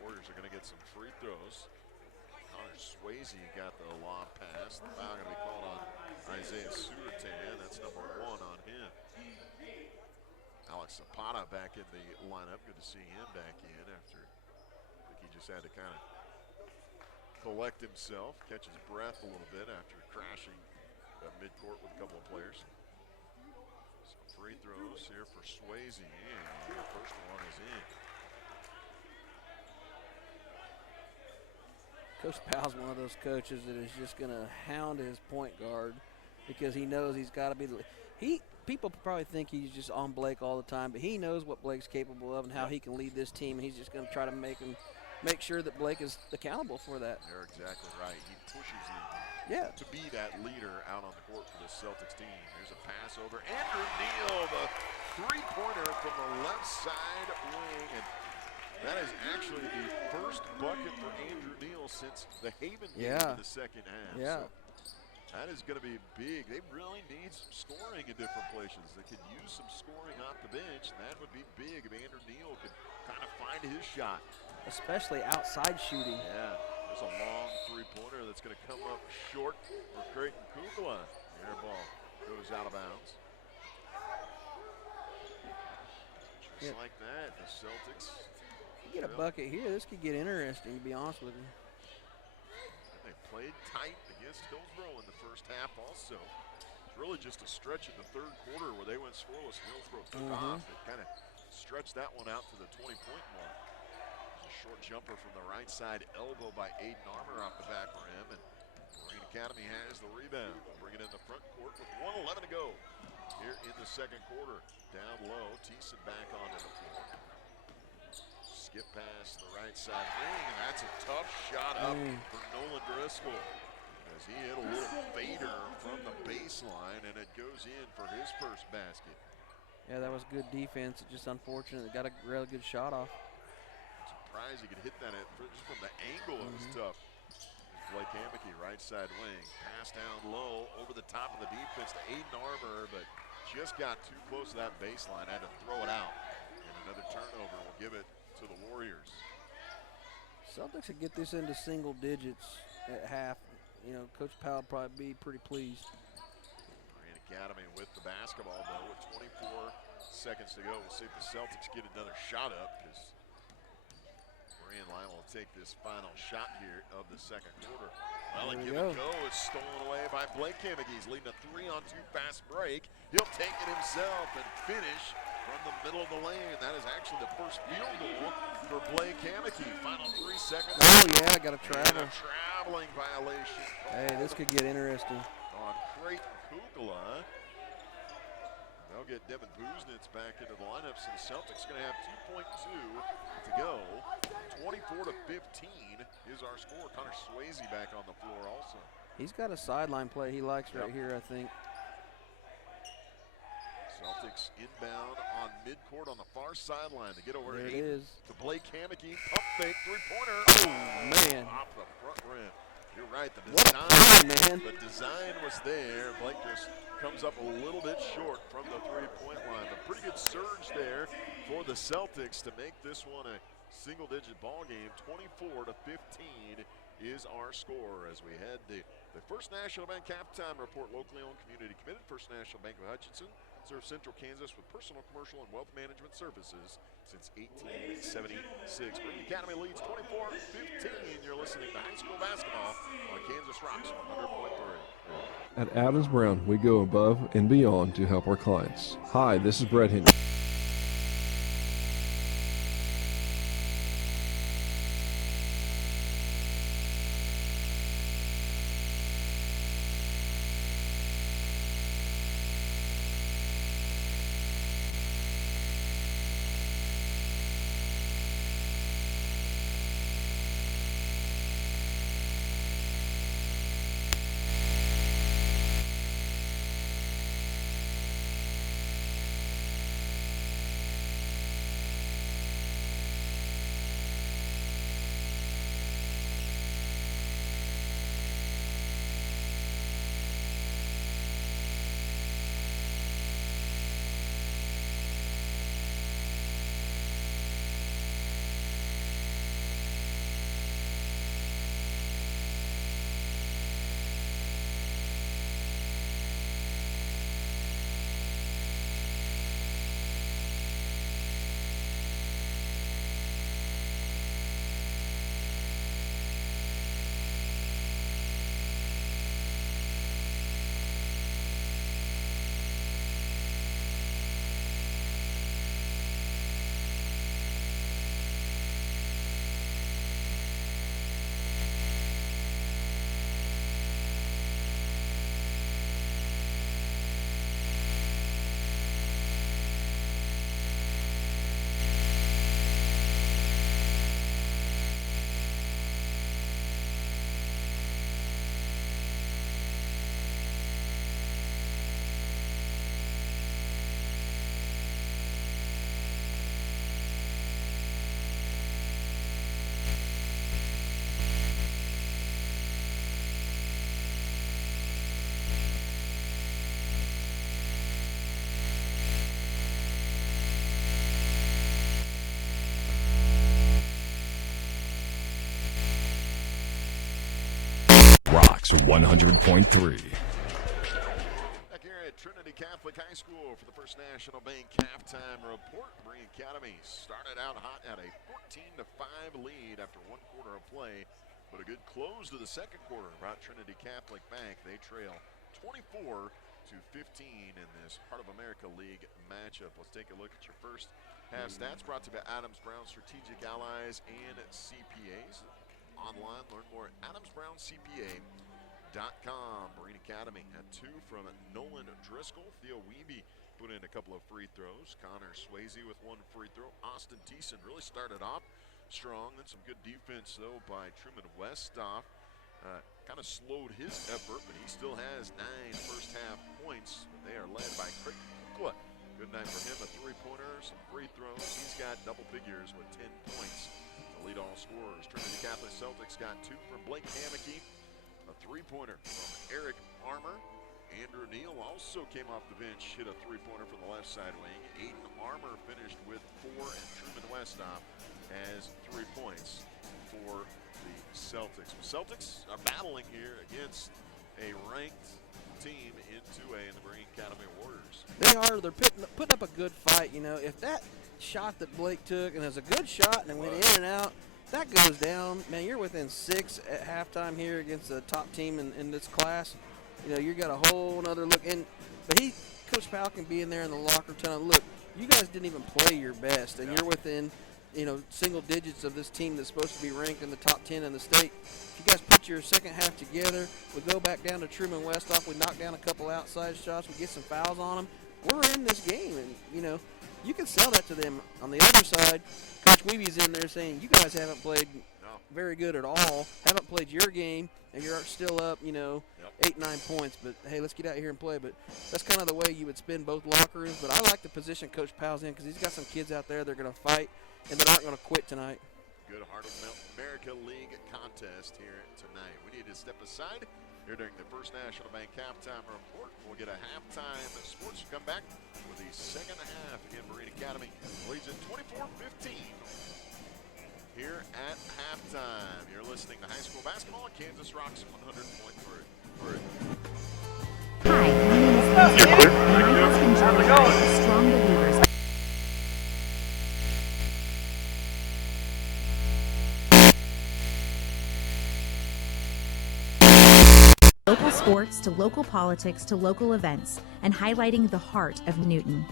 Warriors are going to get some free throws. Connor Swayze got the lob pass. The foul going to be called on Isaiah Sudertan. That's number 1 on him. Alex Zapata back in the lineup. Good to see him back in after I think he just had to kind of collect himself, catch his breath a little bit after crashing at midcourt with a couple of players. So free throws here for Swayze, and the first one is in. Coach Powell's one of those coaches that is just going to hound his point guard because he knows he's got to be people probably think he's just on Blake all the time, but he knows what Blake's capable of and how he can lead this team, and he's just going to try to make sure that Blake is accountable for that. You're exactly right. He pushes him to be that leader out on the court for the Celtics team. There's a pass over. Andrew Neal, the three-pointer from the left side wing. And that is actually the first bucket for Andrew Neal since the Haven game in the second half. Yeah. So that is going to be big. They really need some scoring in different places. They could use some scoring off the bench, and that would be big if Andrew Neal could kind of find his shot. Especially outside shooting. Yeah. There's a long three-pointer that's going to come up short for Creighton Kukla. The air ball goes out of bounds. Just like that, the Celtics. You get a bucket here, this could get interesting, to be honest with you. They played tight against Hillsborough in the first half also. It's really just a stretch in the third quarter where they went scoreless and Hillsborough took off. They kind of stretched that one out to the 20-point mark. There's a short jumper from the right side, elbow by Aiden Armour off the back rim, and Berean Academy has the rebound. Bring it in the front court with 1:11 to go here in the second quarter. Down low, Thiessen back onto the floor. Skip past the right side wing, and that's a tough shot up for Nolan Driscoll as he hit a little fader from the baseline, and it goes in for his first basket. Yeah, that was good defense. It's just unfortunate. It got a really good shot off. Surprised he could hit that just from the angle. It was tough. Blake Hammocky, right side wing. Pass down low over the top of the defense to Aiden Armour, but just got too close to that baseline. Had to throw it out. And another turnover will give it to the Warriors. Celtics would get this into single digits at half. You know, Coach Powell would probably be pretty pleased. Berean Academy with the basketball, though, with 24 seconds to go. We'll see if the Celtics get another shot up, because Berean Lyle will take this final shot here of the second quarter. Well, a give and go is stolen away by Blake Hammocky. He's leading a 3-on-2 fast break. He'll take it himself and finish from the middle of the lane. That is actually the first field goal for Blake Hammocky. Final 3 seconds. Oh, yeah, got to travel. And a traveling violation. Hey, this could get interesting. On Creighton Kukla. They'll get Devin Buznitz back into the lineup, so the Celtics are going to have 2.2 to go. 24-15 is our score. Connor Swayze back on the floor also. He's got a sideline play he likes right here, I think. Celtics inbound on midcourt on the far sideline. They get over there to Blake Hammocky. Pump fake, three-pointer. Oh, man. Off the front rim. You're right. The design was there. Blake just comes up a little bit short from the three-point line. But pretty good surge there for the Celtics to make this one a single-digit ball game. 24-15 is our score as we head the First National Bank halftime report. Locally owned, community committed. First National Bank of Hutchinson serves Central Kansas with personal, commercial, and wealth management services since 1876. Berean Academy leads 24-15. You're listening to high school basketball on Kansas Rocks 100.3. At Adams Brown, we go above and beyond to help our clients. Hi, this is Brett Henry. Rocks 100.3. Back here at Trinity Catholic High School for the First National Bank halftime report. Berean Academy started out hot at a 14-5 lead after one quarter of play, but a good close to the second quarter brought Trinity Catholic back. They trail 24-15 in this Heart of America League matchup. Let's take a look at your first half stats brought to you by Adams Brown Strategic Allies and CPAs. Online, learn more at adamsbrown.cpa.com. Berean Academy had 2 from Nolan Driscoll. Theo Wiebe put in a couple of free throws. Connor Swayze with 1 free throw. Austin Thiessen really started off strong. Then some good defense, though, by Truman Westhoff. Kind of slowed his effort, but he still has 9 first-half points. They are led by Craig Kukla. Good night for him, a 3-pointer, some free throws. He's got double figures with 10 points to lead all scorers. Trinity Catholic Celtics got 2 from Blake Hammocky, a 3-pointer from Eric Armour. Andrew Neal also came off the bench, hit a 3-pointer from the left side wing. Aiden Armour finished with 4, and Truman Westhoff has 3 points for the Celtics. The Celtics are battling here against a ranked team in 2A in the Berean Academy Warriors. They are. They're putting up a good fight. You know, if that shot that Blake took, and it was a good shot, and it went in and out, that goes down, man, you're within 6 at halftime here against the top team in this class. You know, you got a whole other look. But Coach Powell can be in there in the locker telling, look, you guys didn't even play your best, and you're within, single digits of this team that's supposed to be ranked in the top 10 in the state. If you guys put your second half together, we go back down to Truman Westhoff, we knock down a couple outside shots, we get some fouls on them, we're in this game. And, you can sell that to them. On the other side, Coach Wiebe's in there saying, you guys haven't played very good at all, haven't played your game, and you're still up, 8, 9 points. But, hey, let's get out here and play. But that's kind of the way you would spin both locker rooms. But I like the position Coach Powell's in because he's got some kids out there that are going to fight and that aren't going to quit tonight. Good Heart of America League contest here tonight. We need to step aside here during the First National Bank halftime report. We'll get a halftime sports. Come back with the second half in Berean Academy. Leads at 24-15 here at halftime. You're listening to high school basketball at Kansas Rocks 100.3. Hi, my name is Lindsay, and my husband Joe and I are strong believers. Local sports to local politics to local events, and highlighting the heart of Newton.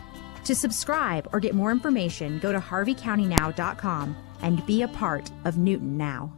To subscribe or get more information, go to harveycountynow.com and be a part of Newton Now.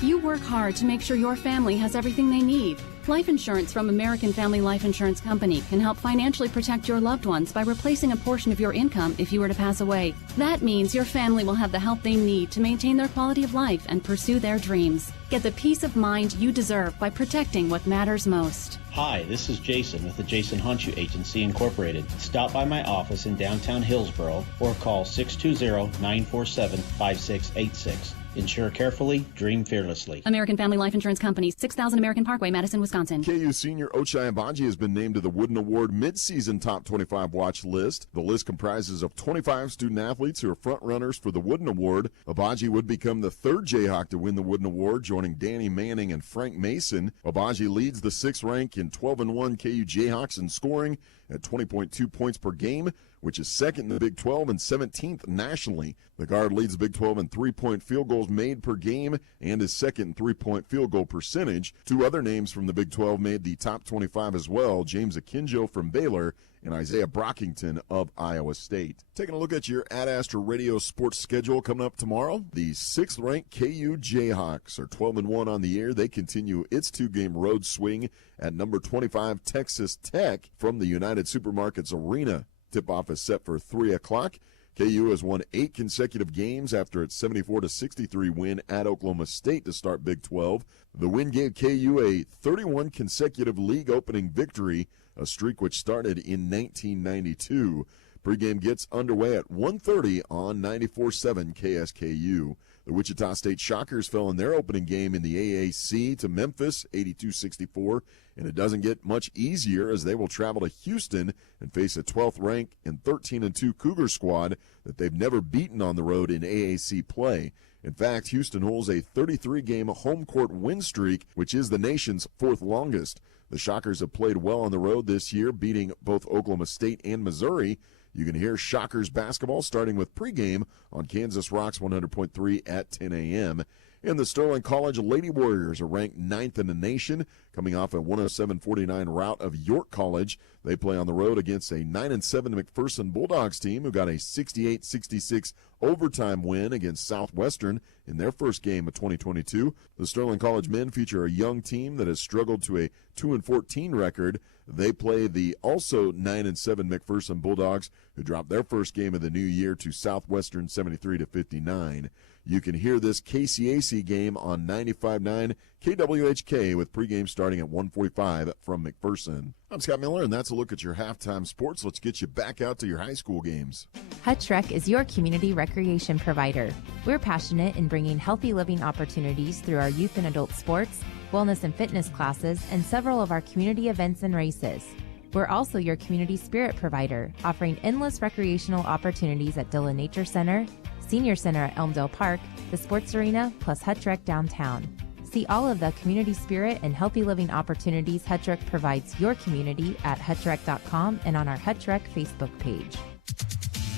You work hard to make sure your family has everything they need. Life insurance from American Family Life Insurance Company can help financially protect your loved ones by replacing a portion of your income if you were to pass away. That means your family will have the help they need to maintain their quality of life and pursue their dreams. Get the peace of mind you deserve by protecting what matters most. Hi, this is Jason with the Jason Hunchu Agency Incorporated. Stop by my office in downtown Hillsboro or call 620-947-5686. Insure carefully, dream fearlessly. American Family Life Insurance Company, 6000 American Parkway, Madison, Wisconsin. KU senior Ochai Abaji has been named to the Wooden Award mid-season top 25 watch list. The list comprises of 25 student athletes who are front runners for the Wooden Award. Abaji would become the third Jayhawk to win the Wooden Award, joining Danny Manning and Frank Mason. Abaji leads the 6th rank in 12-1 KU Jayhawks in scoring at 20.2 points per game, which is second in the Big 12 and 17th nationally. The guard leads the Big 12 in three-point field goals made per game and is second in three-point field goal percentage. 2 other names from the Big 12 made the top 25 as well, James Akinjo from Baylor and Isaiah Brockington of Iowa State. Taking a look at your Ad Astra Radio sports schedule coming up tomorrow. The 6th-ranked KU Jayhawks are 12-1 on the year. They continue its 2-game road swing at number 25 Texas Tech from the United Supermarkets Arena. Tip-off is set for 3 o'clock. KU has won 8 consecutive games after its 74-63 win at Oklahoma State to start Big 12. The win gave KU a 31 consecutive league opening victory, a streak which started in 1992. Pregame gets underway at 1:30 on 94.7 KSKU. The Wichita State Shockers fell in their opening game in the AAC to Memphis, 82-64, and it doesn't get much easier as they will travel to Houston and face a 12th-ranked and 13-2 Cougar squad that they've never beaten on the road in AAC play. In fact, Houston holds a 33-game home court win streak, which is the nation's 4th longest. The Shockers have played well on the road this year, beating both Oklahoma State and Missouri. You can hear Shockers basketball starting with pregame on Kansas Rocks 100.3 at 10 a.m. And the Sterling College Lady Warriors are ranked 9th in the nation, coming off a 107-49 rout of York College. They play on the road against a 9-7 McPherson Bulldogs team who got a 68-66 overtime win against Southwestern in their first game of 2022. The Sterling College men feature a young team that has struggled to a 2-14 record. They play the also 9-7 McPherson Bulldogs, who dropped their first game of the new year to Southwestern 73-59. You can hear this KCAC game on 95.9 KWHK with pregame starting at 1:45 from McPherson. I'm Scott Miller, and that's a look at your halftime sports. Let's get you back out to your high school games. Hutch Rec is your community recreation provider. We're passionate in bringing healthy living opportunities through our youth and adult sports, wellness and fitness classes, and several of our community events and races. We're also your community spirit provider, offering endless recreational opportunities at Dillon Nature Center, Senior Center at Elmdale Park, the Sports Arena, plus Hutch Rec downtown. See all of the community spirit and healthy living opportunities Hutch Rec provides your community at hutchrec.com and on our Hutch Rec Facebook page.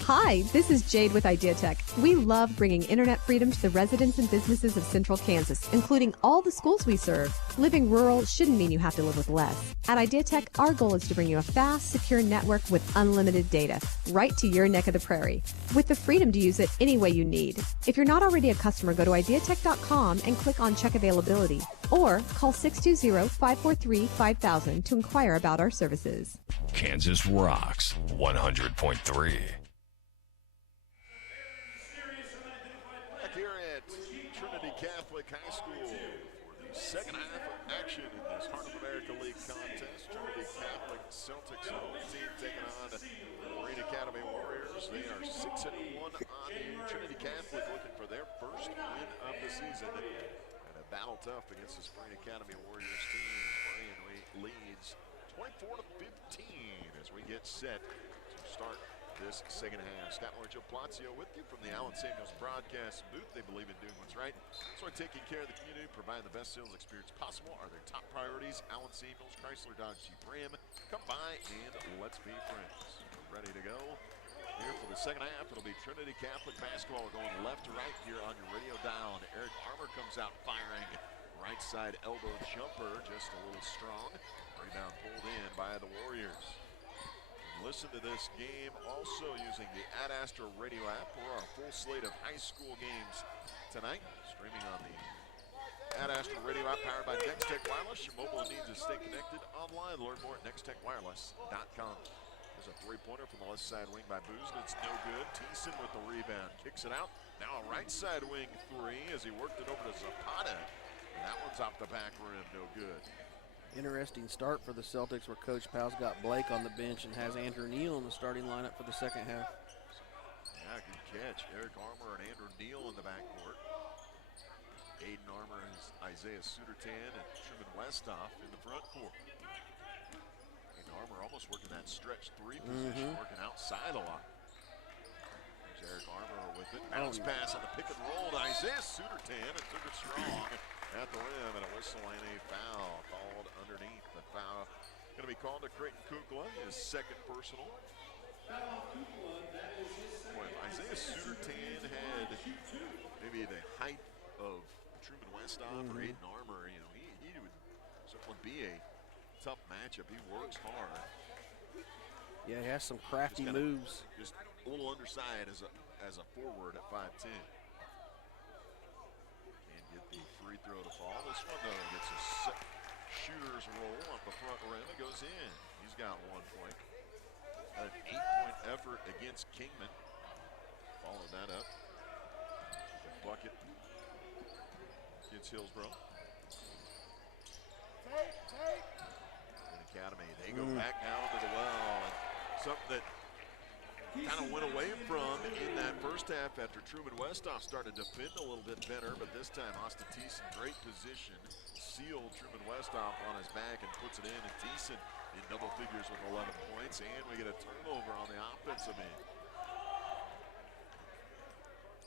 Hi, this is Jade with IdeaTech. We love bringing internet freedom to the residents and businesses of Central Kansas, including all the schools we serve. Living rural shouldn't mean you have to live with less. At IdeaTech, our goal is to bring you a fast, secure network with unlimited data, right to your neck of the prairie, with the freedom to use it any way you need. If you're not already a customer, go to ideatech.com and click on Check Availability, or call 620-543-5000 to inquire about our services. Kansas Rocks 100.3. Catholic High School for the second half of action in this Heart of America League contest. Trinity Catholic Celtics home team taking on the Berean Academy Warriors. They are 6-1 on the Trinity Catholic, looking for their first win of the season. And a battle tough against this Berean Academy Warriors team. Berean leads 24-15 as we get set to start this second half. Scott Miller, Joe Plazio with you from the Allen Samuels broadcast booth. They believe in doing what's right, so taking care of the community, providing the best sales experience possible are their top priorities. Allen Samuels, Chrysler, Dodge, Jeep, Ram. Come by and let's be friends. We're ready to go here for the second half. It'll be Trinity Catholic basketball. We're going left to right here on your radio dial. And Eric Armour comes out firing. Right side elbow jumper, just a little strong. Rebound pulled in by the Warriors. Listen to this game also using the Ad Astra radio app for our full slate of high school games tonight. Streaming on the Ad Astra radio app powered by Nextech Wireless. Your mobile needs to stay connected online. Learn more at nextechwireless.com. There's a three-pointer from the left side wing by Boozin. It's no good. Thiessen with the rebound. Kicks it out. Now a right side wing three as he worked it over to Zapata. And that one's off the back rim. No good. Interesting start for the Celtics where Coach Powell's got Blake on the bench and has Andrew Neal in the starting lineup for the second half. Yeah, good catch. Eric Armour and Andrew Neal in the backcourt. Aiden Armour and Isaiah Sudertan and Truman Westoff in the front court. Aiden Armour almost working that stretch three position, working outside a lot. There's Eric Armour with it. Bounce pass on the pick and roll to Isaiah Sudertan and took it strong at the rim, and a whistle and a foul called underneath. The foul going to be called to Creighton Kukla, his second personal. Boy, Isaiah Sudertan had maybe the height of Truman Westoff or Aiden Armour. You know, he would certainly be a tough matchup. He works hard. Yeah, he has some crafty moves. Just a little undersized as a forward at 5'10". The free throw to fall. This one, though, gets a shooter's roll off the front rim. It goes in. He's got 1 point. An 8-point effort against Kingman. Followed that up. The bucket against Hillsborough. And Academy, they go back down to the well. And something that kind of went away from in that first half after Truman Westoff started to defend a little bit better, but this time Austin Thiessen, great position, sealed Truman Westoff on his back and puts it in, and Thiessen in double figures with 11 points, and we get a turnover on the offensive end.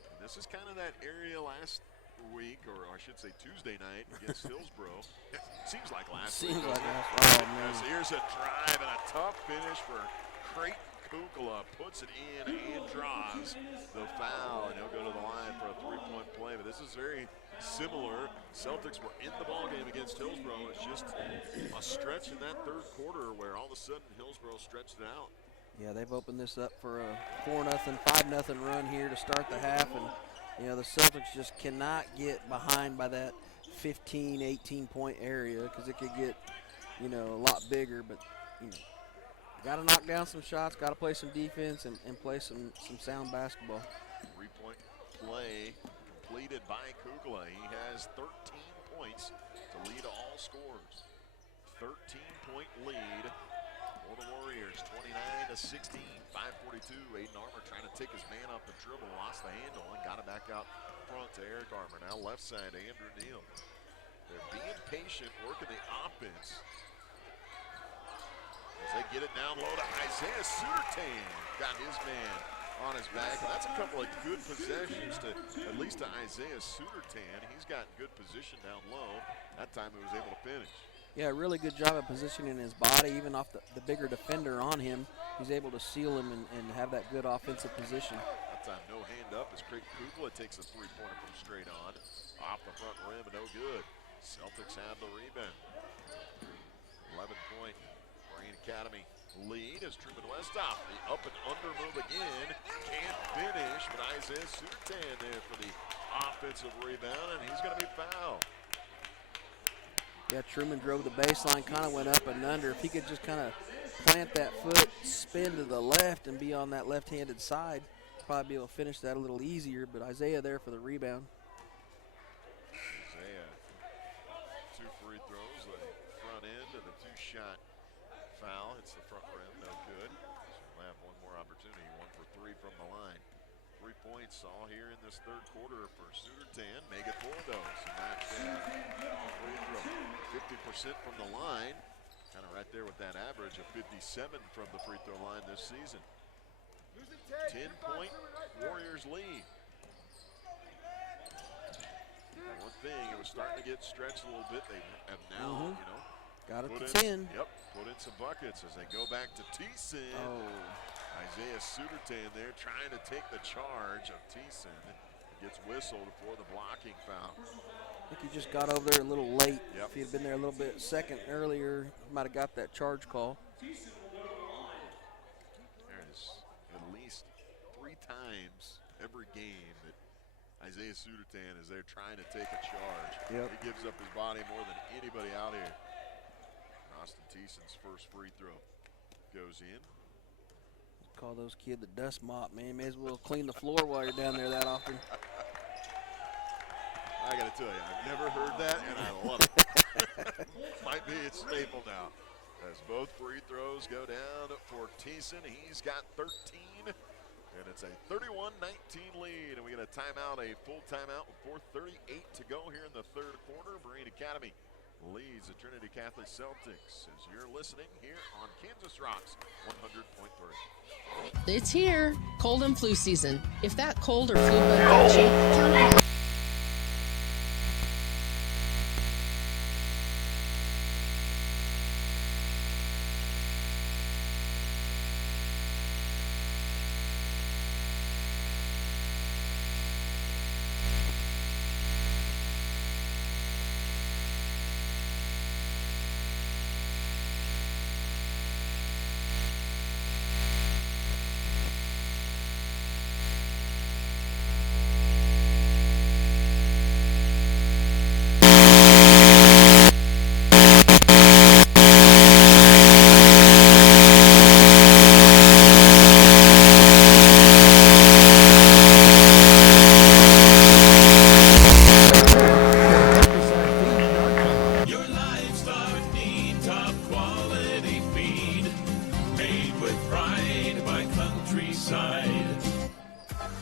And this is kind of that area last week, or I should say Tuesday night against Hillsborough. Seems like last week. Seems like last. Oh, man. So here's a drive and a tough finish for Creighton Kukla. Puts it in and draws the foul, and he'll go to the line for a three-point play. But this is very similar. Celtics were in the ballgame against Hillsborough. It's just a stretch in that third quarter where all of a sudden Hillsborough stretched it out. Yeah, they've opened this up for a 4-0, 5-0 run here to start the half, and the Celtics just cannot get behind by that 15, 18-point area because it could get, a lot bigger. But, got to knock down some shots, got to play some defense and play some sound basketball. Three-point play completed by Kukla. He has 13 points to lead all scorers. 13-point lead for the Warriors, 29-16, 5:42. Aiden Armour trying to take his man off the dribble, lost the handle, and got it back out front to Eric Armour. Now left side, Andrew Neal. They're being patient, working the offense. As they get it down low to Isaiah Sutertain. Got his man on his back. And that's a couple of good possessions to at least to Isaiah Sutertain. He's got good position down low. That time he was able to finish. Yeah, really good job of positioning his body, even off the bigger defender on him. He's able to seal him and have that good offensive position. That time no hand up as Creighton Kukla takes a three-pointer from straight on. Off the front rim and no good. Celtics have the rebound. 11-point Berean Academy lead as Truman Westhoff. The up and under move again. Can't finish, but Isaiah Sutertain there for the offensive rebound, and he's going to be fouled. Yeah, Truman drove the baseline, kind of went up and under. If he could just kind of plant that foot, spin to the left, and be on that left-handed side, probably be able to finish that a little easier. But Isaiah there for the rebound. Isaiah, 2 free throws, the front end and the 2-shot foul. Hits the front rim, no good. So we'll have one more opportunity, 1 for 3 from the line. 3 points all here in this third quarter for Sutertain. Make it 4 though. So knocked down free throw. 50% from the line. Kind of right there with that average of 57 from the free throw line this season. 10-point Warriors lead. One thing, it was starting to get stretched a little bit. They have now, got it put to 10. Yep, put in some buckets as they go back to Thiessen. Isaiah Sutertain there trying to take the charge of Thiessen. Gets whistled for the blocking foul. I think he just got over there a little late. Yep. If he had been there a little bit second earlier, he might have got that charge call. There's at least 3 times every game that Isaiah Sutertain is there trying to take a charge. Yep. He gives up his body more than anybody out here. Austin Thiessen's first free throw goes in. Call those kids the dust mop, man. May as well clean the floor while you're down there that often. I got to tell you, I've never heard that, and I love it. Might be its staple now. As both free throws go down for Thiessen. He's got 13, and it's a 31-19 lead. And we get a timeout, a full timeout with 4:38 to go here in the third quarter. Berean Academy leads the Trinity Catholic Celtics as you're listening here on Kansas Rocks 100.3. It's here, cold and flu season. If that cold or flu bug got you, count on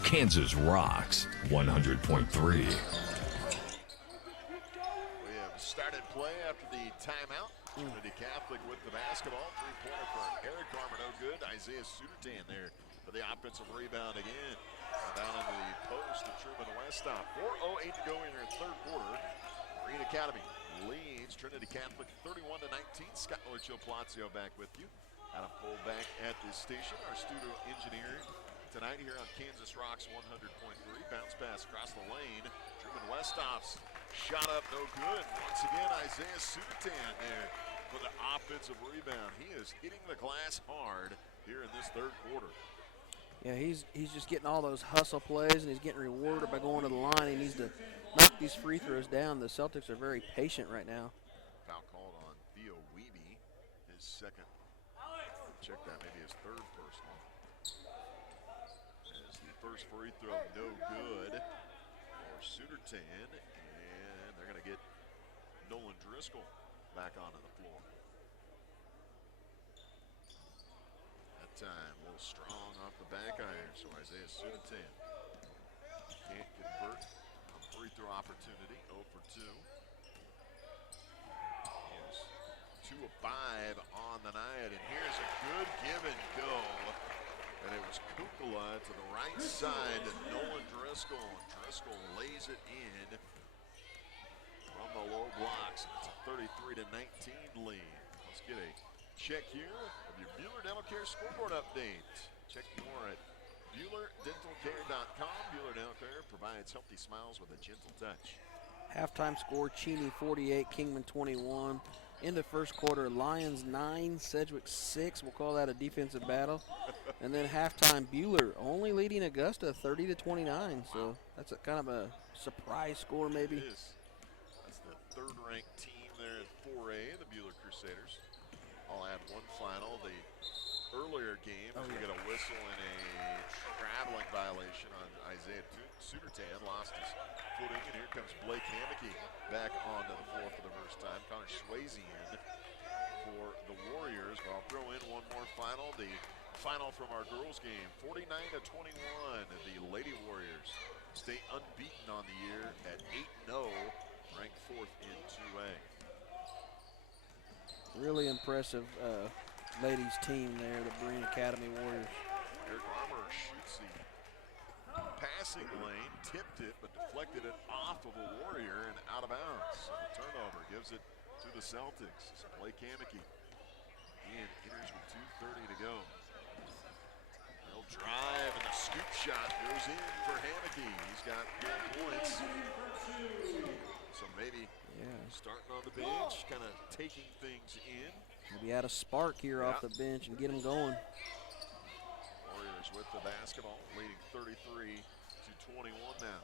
Kansas Rocks 100.3. We have started play after the timeout. Trinity Catholic with the basketball. 3-pointer for Eric Armour, no good. Isaiah Sutertain there for the offensive rebound again. Down into the post to Truman Westop. 4:08 to go in your third quarter. Berean Academy leads Trinity Catholic 31-19. Scott Miller, Joe Palazzo back with you. Adam Cole back at the station. Our studio engineer tonight here on Kansas Rocks 100.3. Bounce pass across the lane. Truman Westop's shot up, no good. Once again, Isaiah Sutan there for the offensive rebound. He is hitting the glass hard here in this third quarter. Yeah, he's just getting all those hustle plays, and he's getting rewarded by going to the line. He needs to knock these free throws down. The Celtics are very patient right now. Foul called on Theo Wiebe, his second. Check that, maybe his third personal. As the first free throw, no good for Sudertan, and they're going to get Nolan Driscoll back onto the floor. That time, a little strong off the back iron, so Isaiah Sudertan can't convert a free throw opportunity, 0 for 2. Here's 2 of 5 on the night, and here's a good give and go. And it was Kukula to the right side to Nolan Driscoll, and Driscoll lays it in from the low blocks. It's a 33-19 lead. Let's get a check here of your Bueller Dental Care scoreboard update. Check more at BuellerDentalCare.com. Bueller Dental Care provides healthy smiles with a gentle touch. Halftime score, Cheney 48, Kingman 21. In the first quarter, Lions 9, Sedgwick 6. We'll call that a defensive battle. And then halftime, Bueller only leading Augusta 30-29. So that's a kind of a surprise score, maybe. It is. That's the third-ranked team there in 4A, the Bueller Crusaders. I'll add one final. The earlier game, we get a whistle and a traveling violation on Isaiah Sudertan. Lost his footing, and here comes Blake Hammocky back onto the floor for the first time. Connor Swayze in for the Warriors. But I'll throw in one more final. The final from our girls' game, 49-21. The Lady Warriors stay unbeaten on the year at 8-0, ranked 4th in 2A. Really impressive ladies team there, the Berean Academy Warriors. Eric Armour shoots the passing lane, tipped it, but deflected it off of a Warrior and out of bounds. So the turnover gives it to the Celtics. So Blake Hammocky and enters with 2:30 to go. They'll drive, and the scoop shot goes in for Hammocky. He's got 4 points. So maybe starting on the bench, kind of taking things in. Maybe add a spark here off the bench and get them going. Warriors with the basketball, leading 33-21 now.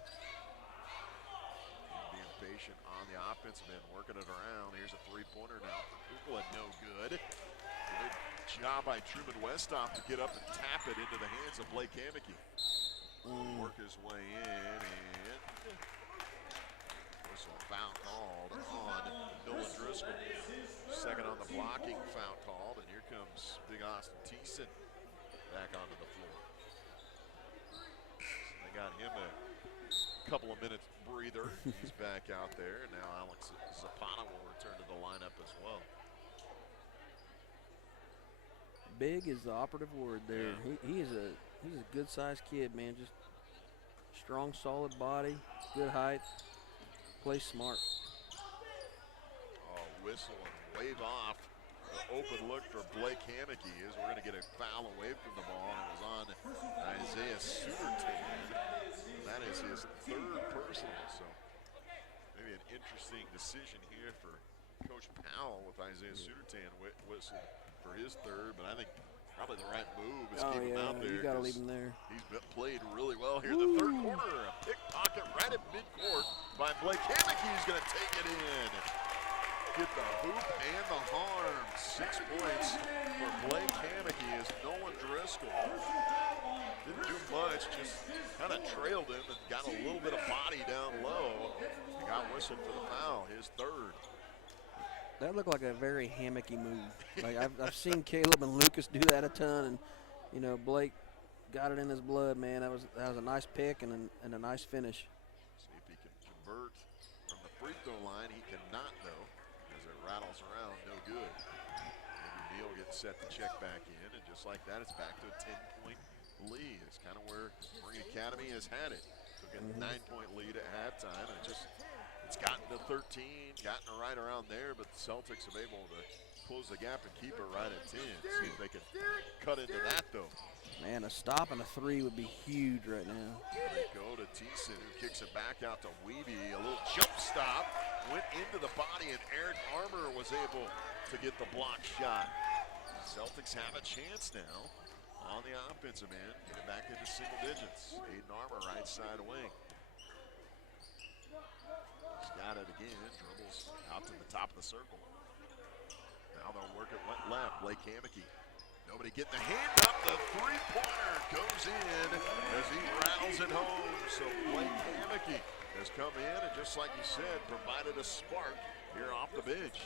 Being patient on the offensive end, working it around. Here's a three-pointer now for Kukla, no good. Good job by Truman Westop to get up and tap it into the hands of Blake Hammocky. Work his way in, and whistle foul called on Nolan Driscoll. Second on the blocking foul called, and here comes Big Austin Thiessen back onto the floor. They got him a couple of minutes breather. He's back out there, and now Alex Zapata will return to the lineup as well. Big is the operative word there. He's a good-sized kid, man. Just strong, solid body, good height, plays smart. Whistle and wave off. The open look for Blake Hammocky is we're going to get a foul away from the ball, and it was on Isaiah Sudertan. That is his third personal, so maybe an interesting decision here for Coach Powell with Isaiah Sudertan whistle for his third, but I think probably the right move is keep him out there. You got to leave him there. He's played really well here in the third quarter. A pickpocket right at midcourt by Blake Hammocky. He's going to take it in. Get the hoop and the harm. 6 points for Blake Hammocky as Nolan Driscoll didn't do much, just kind of trailed him and got a little bit of body down low. He got whistled for the foul, his third. That looked like a very Hammocky move. Like I've seen Caleb and Lucas do that a ton, and Blake got it in his blood, man. That was a nice pick and a nice finish. See if he can convert from the free throw line. He cannot though. Rattles around, no good. Andrew Neal gets set to check back in, and just like that, it's back to a 10-point lead. It's kind of where Berean Academy has had it. Took a 9-point lead at halftime, and it's gotten to 13, gotten it right around there, but the Celtics have been able to close the gap and keep it right at 10. See if they can cut into that, though. Man, a stop and a 3 would be huge right now. They go to Thiessen, who kicks it back out to Weeby. A little jump stop, went into the body, and Eric Armour was able to get the block shot. The Celtics have a chance now on the offensive end, getting back into single digits. Aiden Armour, right side wing. He's got it again, dribbles out to the top of the circle. Now they'll work it left, Blake Hammocky. Nobody getting the hand up, the three-pointer goes in as he rattles it home. So Blake Hammocky has come in and, just like you said, provided a spark here off the bench.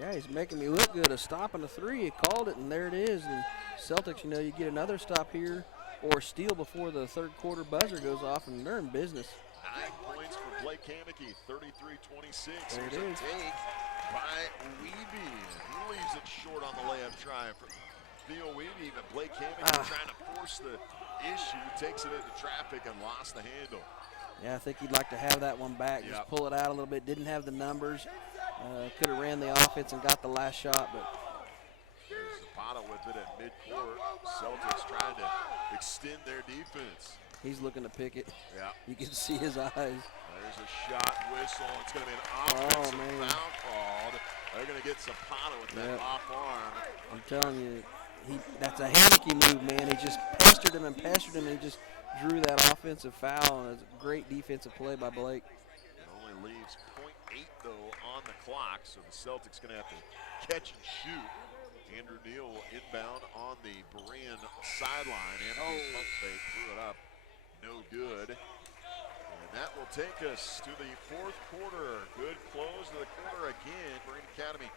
Yeah, he's making me look good. A stop and a 3, he called it, and there it is. And Celtics, you know, you get another stop here or steal before the third quarter buzzer goes off, and they're in business. 9 points for Blake Hammocky, 33-26. There it Here's is. a take by Weeby. He leaves it short on the layup try for Theo Weeby, but Blake Hammocky trying to force the issue, takes it into traffic and lost the handle. Yeah, I think he'd like to have that one back, just pull it out a little bit. Didn't have the numbers. Could have ran the offense and got the last shot, but. There's Zapata with it at midcourt. Celtics trying to extend their defense. He's looking to pick it. Yeah. You can see his eyes. There's a shot whistle. It's going to be an offensive foul called. They're going to get Zapata with that off arm. I'm telling you, that's a Hammocky move, man. He just pestered him, and he just drew that offensive foul, and it's a great defensive play by Blake. It only leaves 0.8, though, on the clock, so the Celtics going to have to catch and shoot. Andrew Neal will inbound on the Berean sideline. Andrew pump fake, threw it up. No good. And that will take us to the fourth quarter. Good close to the quarter again. Berean Academy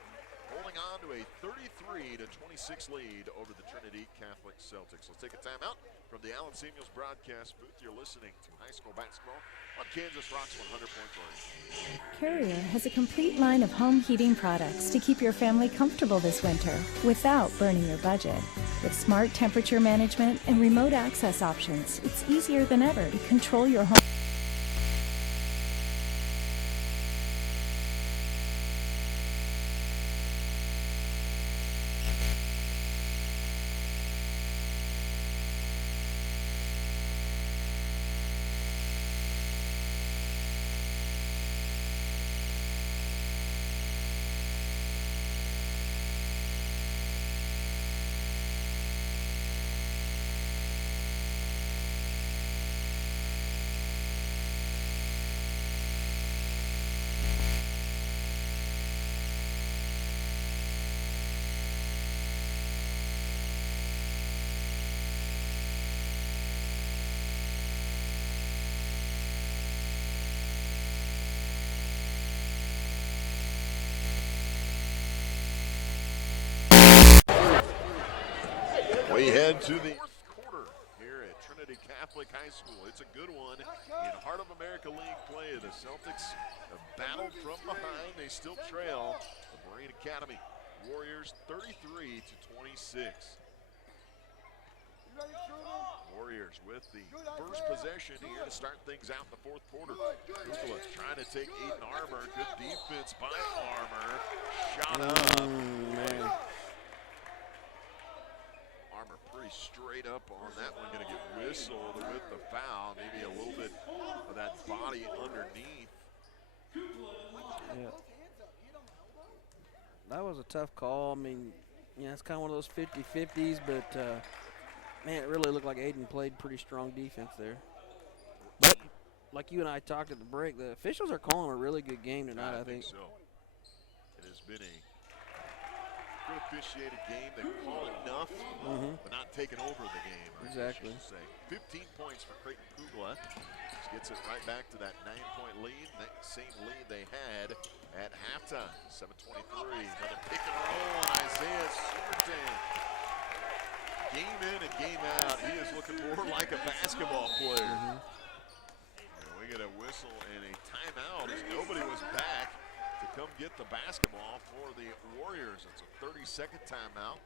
holding on to a 33-26 lead over the Trinity Catholic Celtics. Let's take a timeout from the Allen Samuels broadcast booth. You're listening to high school basketball on Kansas Rocks 100.3. Carrier has a complete line of home heating products to keep your family comfortable this winter without burning your budget. With smart temperature management and remote access options, it's easier than ever to control your home. We head to the fourth quarter here at Trinity Catholic High School. It's a good one in Heart of America League play. The Celtics have battled from behind. They still trail the Berean Academy Warriors 33-26. Warriors with the first possession here to start things out in the fourth quarter. Kukla trying to take Aiden Armour. Good defense by Armour. Shot up. Man. Armour pretty straight up on that one. Going to get whistled with the foul. Maybe a little bit of that body underneath. Yeah. That was a tough call. I mean, it's kind of one of those 50-50s, but man, it really looked like Aiden played pretty strong defense there. But like you and I talked at the break, the officials are calling a really good game tonight, I think. So. It has been a good officiated game. They call enough, but not taking over the game. Exactly. Say 15 points for Creighton Kugla. Just gets it right back to that 9-point lead. That same lead they had at halftime. 7:23. Another pick and roll on Isaiah Superton. Game in and game out, he is looking more like a basketball player. And we get a whistle and a timeout as nobody was back to come get the basketball for the Warriors. It's a 30-second timeout.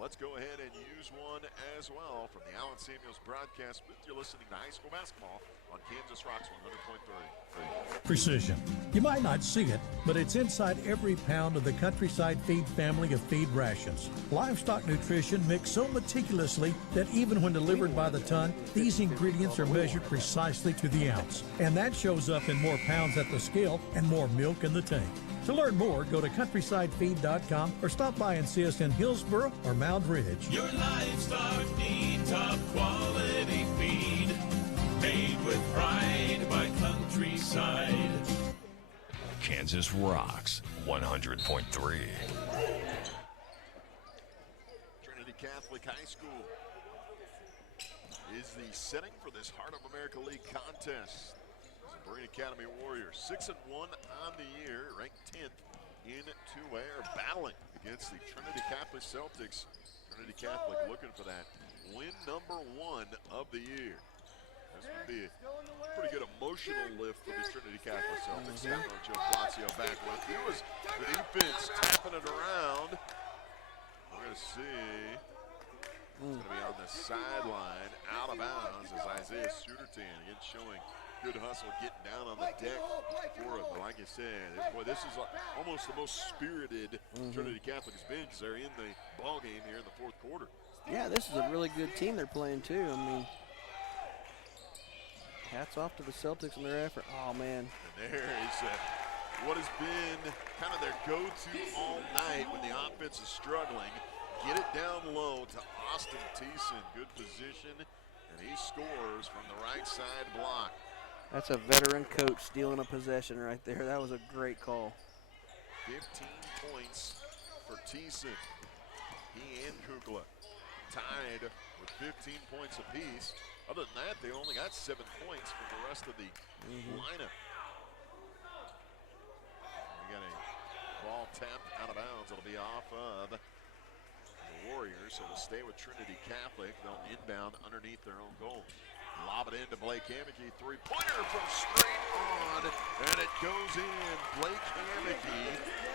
let's go ahead and use one as well from the Allen Samuels broadcast booth. You're listening to high school basketball on Kansas Rocks 100.3. Precision. You might not see it, but it's inside every pound of the Countryside Feed family of feed rations. Livestock nutrition mixed so meticulously that even when delivered by the ton, these ingredients are measured precisely to the ounce. And that shows up in more pounds at the scale and more milk in the tank. To learn more, go to countrysidefeed.com or stop by and see us in Hillsboro or Mound Ridge. Your livestock need top quality feed, made with pride by Countryside. Kansas rocks 100.3. Trinity Catholic High School is the setting for this Heart of America League contest. The Berean Academy Warriors, 6-1 on the year, ranked 10th in 2A, are battling against the Trinity Catholic Celtics. Trinity Catholic looking for that win number 1 of the year. This would be a pretty good emotional lift for the Trinity Catholic Celtics. Joe Fazio back with. It was the defense tapping it around. We're going to see. It's going to be on the sideline, out of bounds, as Isaiah Sudertan again showing good hustle, getting down on the deck for it. But like I said, boy, this is almost the most spirited Trinity Catholic has been because they're in the ball game here in the fourth quarter. Yeah, this is a really good team they're playing too. I mean, hats off to the Celtics and their effort. Oh man. And there is what has been kind of their go-to all night when the offense is struggling. Get it down low to Austin Thiessen. Good position, and he scores from the right side block. That's a veteran coach stealing a possession right there. That was a great call. 15 points for Thiessen. He and Kukla tied with 15 points apiece. Other than that, they only got 7 points from the rest of the lineup. We got a ball tapped out of bounds. It'll be off of the Warriors, so it'll stay with Trinity Catholic. They'll inbound underneath their own goal. Lob it into Blake Hammocky. Three-pointer from straight on, and it goes in. Blake Hammocky,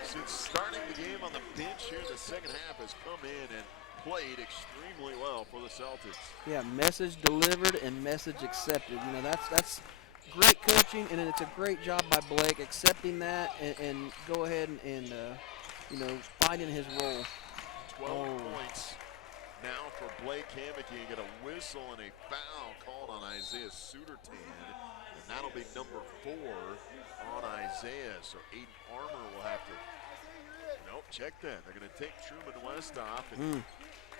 since starting the game on the bench here in the second half, has come in and played extremely well for the Celtics. Yeah, message delivered and message accepted. You know, that's great coaching, and it's a great job by Blake accepting that and go ahead and you know, finding his role. 12 points now for Blake Hammocky. You get a whistle and a foul called on Isaiah Sudertan, and that'll be number 4 on Isaiah. So Aiden Armour will have to. Nope, check that. They're going to take Truman West off, and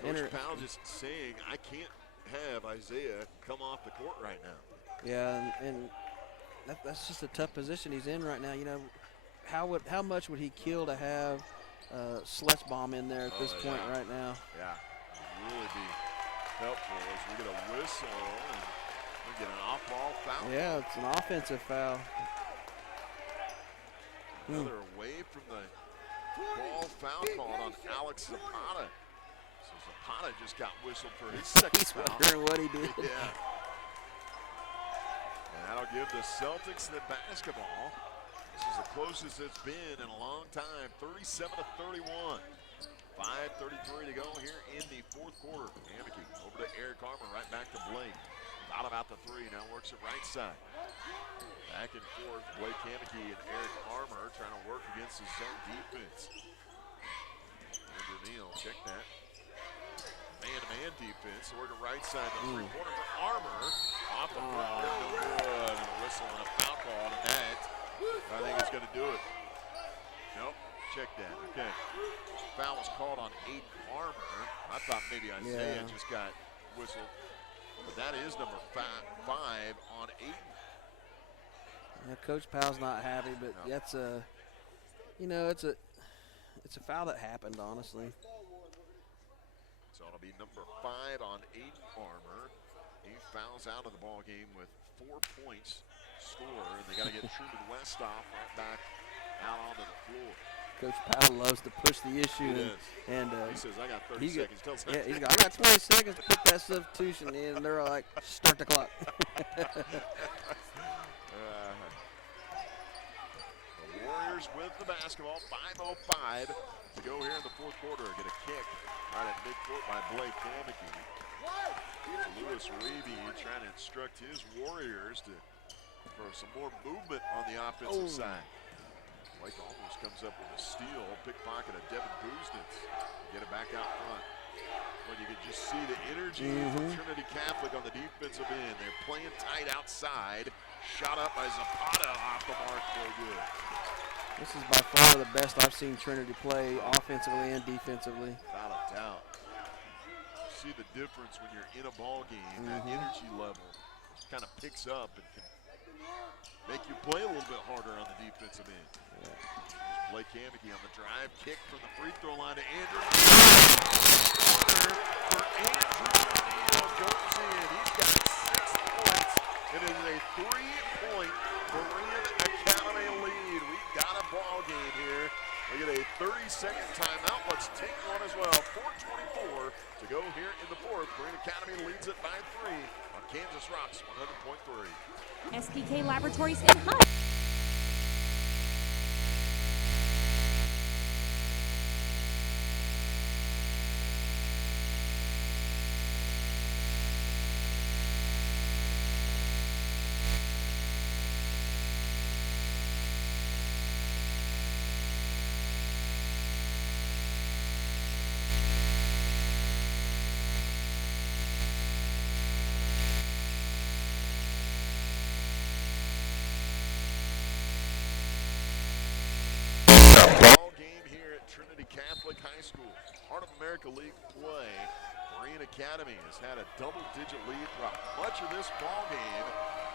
Coach Powell just saying, I can't have Isaiah come off the court right now. Yeah, and that's just a tough position he's in right now. You know, how much would he kill to have Sletsbaum in there at this point right now? Yeah, really be helpful as we get a whistle and we get an off-ball foul. Yeah, it's an offensive foul. Another away from the ball foul called on Alex Zapata. So Zapata just got whistled for his second foul. Wondering what he did. Yeah. And that'll give the Celtics the basketball. This is the closest it's been in a long time. 37-31. 5:33 to go here in the fourth quarter. Hammocky over to Eric Armour, right back to Blake. Thought about the three, now works it right side. Back and forth, Blake Hammocky and Eric Armour trying to work against his zone defense. Andrew Neal, check that. Man-to-man defense, working right side, the three-pointer for Armour. Off the front, no good. And a whistle and a foul call to that. I think it's going to do it. Nope, check that, okay. Foul was called on Aiden Armour. I thought maybe Isaiah just got whistled. But that is number 5 on Aiden. Yeah, Coach Powell's not happy, but that's a, you know, it's a foul that happened, honestly. So it'll be number 5 on Aiden Armour. He fouls out of the ball game with 4 points score, and they got to get Truman West off right back out onto the floor. Coach Powell loves to push the issue, and he says, "I got 30 seconds." Tells yeah, he's got, I got 20 seconds to put that substitution in, and they're all like, "Start the clock." The Warriors Warriors with the basketball. 5:05 to go here in the fourth quarter. Get a kick right at midcourt by Blake Kameke. Lewis Weeby trying to instruct his Warriors for some more movement on the offensive side. Blake almost comes up with a steal. Pickpocket of Devin Buznitz. Get it back out front. Well, you can just see the energy from Trinity Catholic on the defensive end. They're playing tight outside. Shot up by Zapata off the mark. No good. This is by far the best I've seen Trinity play offensively and defensively. Without a doubt. See the difference when you're in a ball game. That energy level kind of picks up and can make you play a little bit harder on the defensive end. There's Blake Kameke on the drive. Kick from the free throw line to Andrew. For Andrew Neal goes in. He's got 6 points. It is a 3-point Berean Academy lead. We've got a ball game here. We get a 30-second timeout. Let's take one as well. 4:24 to go here in the fourth. Berean Academy leads it by 3 on Kansas Rocks 100.3. SPK Laboratories in Hunt. Catholic High School, Heart of America League play. Berean Academy has had a double-digit lead throughout much of this ball game,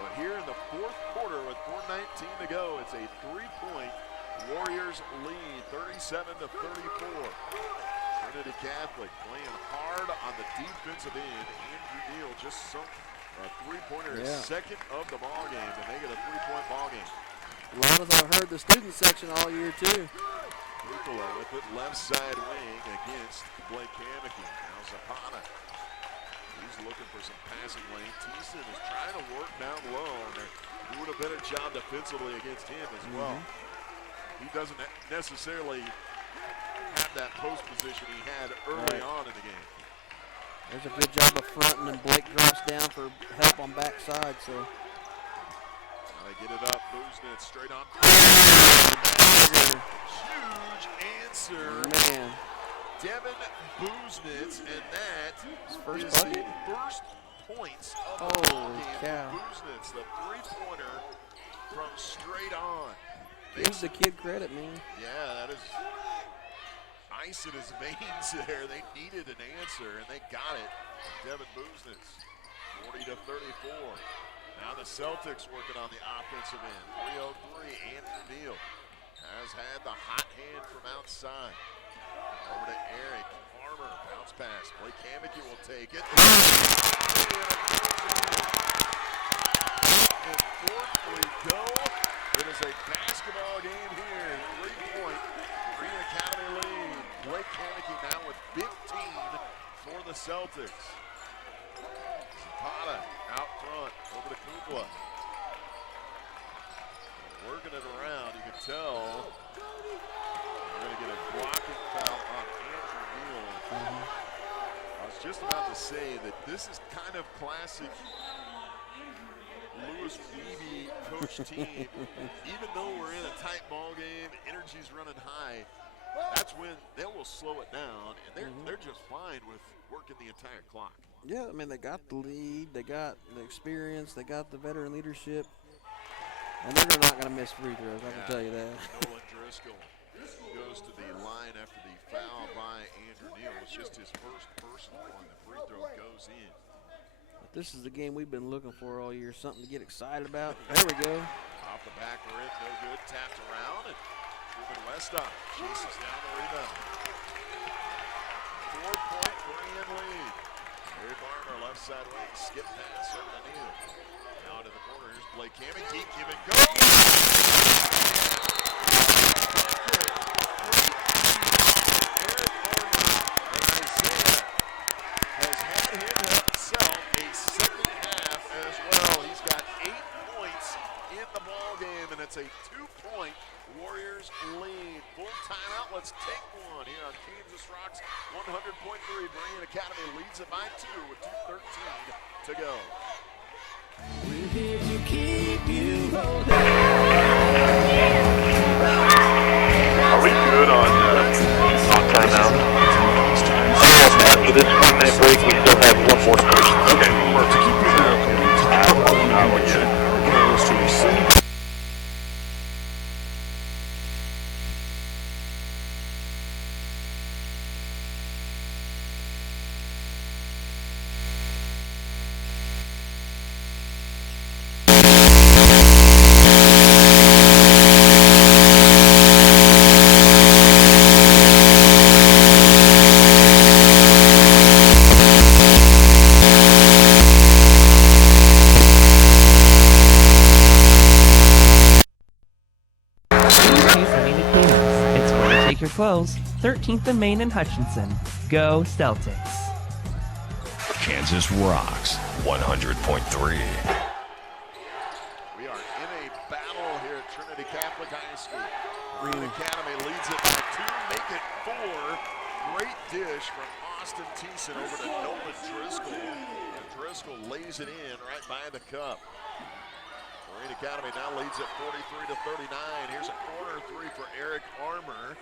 but here in the fourth quarter with 4:19 to go, it's a 3-point Warriors lead, 37-34. Trinity Catholic playing hard on the defensive end. Andrew Neal just sunk a three-pointer, his second of the ball game, to make it a 3-point ball game. A lot of I've heard the student section all year too. Nicola with it left side wing against Blake Kameke. Now Zapata. He's looking for some passing lane. Thiessen is trying to work down low. They're doing a better job defensively against him as well. He doesn't necessarily have that post position he had early on in the game. There's a good job of fronting, and Blake drops down for help on backside. So they get it up. Buznitz straight on. Huge answer. Man. Devin Buznitz, and that is first the first points of the ball game. Cow. Buznitz, the three-pointer from straight on. Gives the kid credit, man. Yeah, that is ice in his veins there. They needed an answer, and they got it. Devin Buznitz, 40-34. Now the Celtics working on the offensive end. 3:03, Andrew Neal has had the hot hand from outside. Over to Eric Farmer, bounce pass. Blake Kameke will take it. And fourth we go. It is a basketball game here. 3-point Berean Academy lead. Blake Kameke now with 15 for the Celtics. Zapata out front, over to Kukla. Working it around, you can tell. We're going to get a blocking foul on Andrew Neal. I was just about to say that this is kind of classic Lewis Weeby coach team. Even though we're in a tight ball game, energy's running high, that's when they will slow it down, and they're just fine with working the entire clock. Yeah, I mean, they got the lead, they got the experience, they got the veteran leadership, and they're not going to miss free throws, I can tell you that. Nolan Driscoll goes to the line after the foul by Andrew Neal. It's just his first personal one. The free throw goes in. But this is the game we've been looking for all year, something to get excited about. There we go. Off the back rim, no good. Tapped around, and Ruben Westop chases down the rebound. 4-point Berean lead. Harry Farmer, left side wing, skip pass over to Neal. Now into the corner, here's Blake Kameke, give it go! Has had himself a second half as well. He's got 8 points in the ball game, and it's a 2-point Warriors Sooners lead. Full timeout. Let's take one here on Kansas Rocks 100.3. Berean Academy leads it by 2 with 2:13 to go. We're here to keep you rolling. Are we good on timeout? After this 1-minute break, we still have one more question. Okay, perfect. We'll get it. Close, 13th and Main and Hutchinson. Go Celtics. Kansas rocks 100.3. We are in a battle here at Trinity Catholic High School. Berean Academy leads it by 2, make it 4. Great dish from Austin Thiessen over to Nolan Driscoll. And Driscoll lays it in right by the cup. Berean Academy now leads at 43-39. Here's a corner 3 for Eric Armour.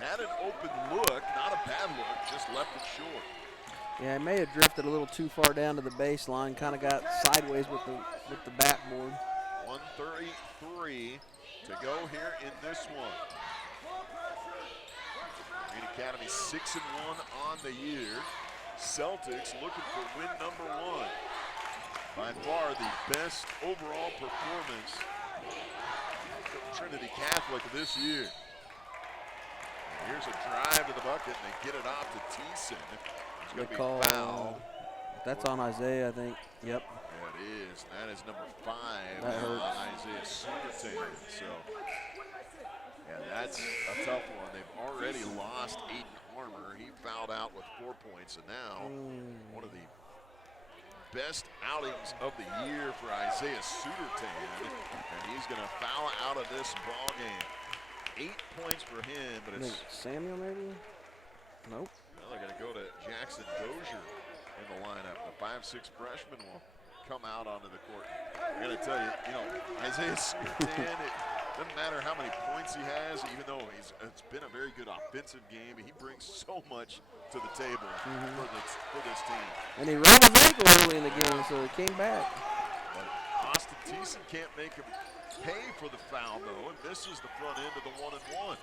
Had an open look, not a bad look, just left it short. Yeah, it may have drifted a little too far down to the baseline, kind of got sideways with the backboard. 1:33 to go here in this one. Berean Academy 6-1 on the year. Celtics looking for win number 1. By far the best overall performance from Trinity Catholic this year. And here's a drive to the bucket, and they get it off to Thiessen. It's going to be foul. That's on Isaiah, I think. Yep. Yeah, it is. That is number 5 that on hurts. Isaiah Sutertan. So, yeah, that's a tough one. They've already lost Aiden Armour. He fouled out with 4 points, and now one of the best outings of the year for Isaiah Sutertan, and he's going to foul out of this ball game. 8 points for him, but it's Samuel maybe? Nope. Well, they're going to go to Jackson Dozier in the lineup. The 5'6" freshman will come out onto the court. I got to tell you, Isaiah Sutertan, it doesn't matter how many points he has, even though it's been a very good offensive game, he brings so much to the table for this team. And he rolled his ankle early in the game, so he came back. But Austin Thiessen can't make him pay for the foul, though, and misses the front end of the 1-and-1.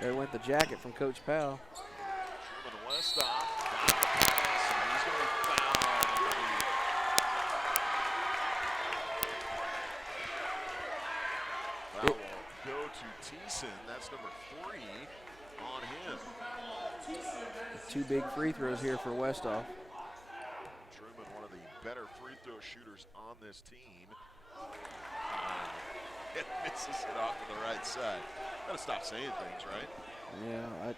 There went the jacket from Coach Powell. Truman Westhoff got the pass, and he's going to be fouled. Foul will go to Thiessen. That's number 3 on him. 2 big free throws here for Westhoff. Truman, one of the better free throw shooters on this team. It misses it off to the right side. Gotta stop saying things, right? Yeah, I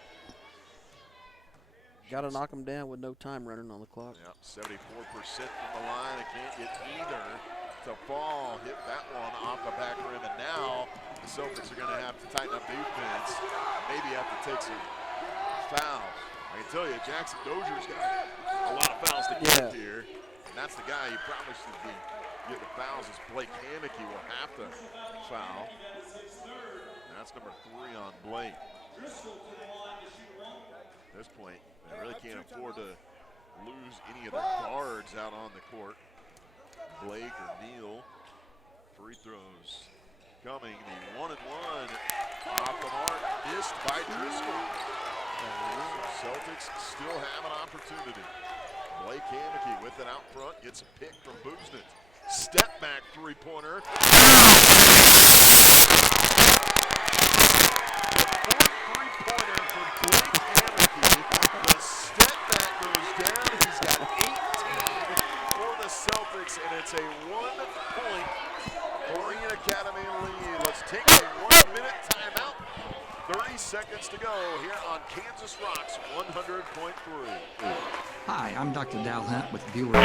gotta knock him down with no time running on the clock. Yep, 74% from the line. I can't get either to fall. Hit that one off the back rim, and now the Celtics are gonna have to tighten up defense. Maybe have to take some fouls. I can tell you, Jackson Dozier's got a lot of fouls to get here, and that's the guy you probably should be getting fouls. Is Blake Hammocky will have to foul. That's number 3 on Blake. At this point, they really can't afford to lose any of their guards out on the court. Blake or Neal. Free throws coming. The 1-and-1 off the mark, missed by Driscoll. Celtics still have an opportunity. Blake Hammocky with it out front, gets a pick from Boosnett. Step back 3-pointer. Three-pointer for Blake Hammocky. The step back goes down. He's got 18 for the Celtics, and it's a 1-point Berean Academy lead. Let's take a 1-minute timeout. 30 seconds to go here on Kansas Rocks 100.3. Hi, I'm Dr. Dal Hunt with Bueller.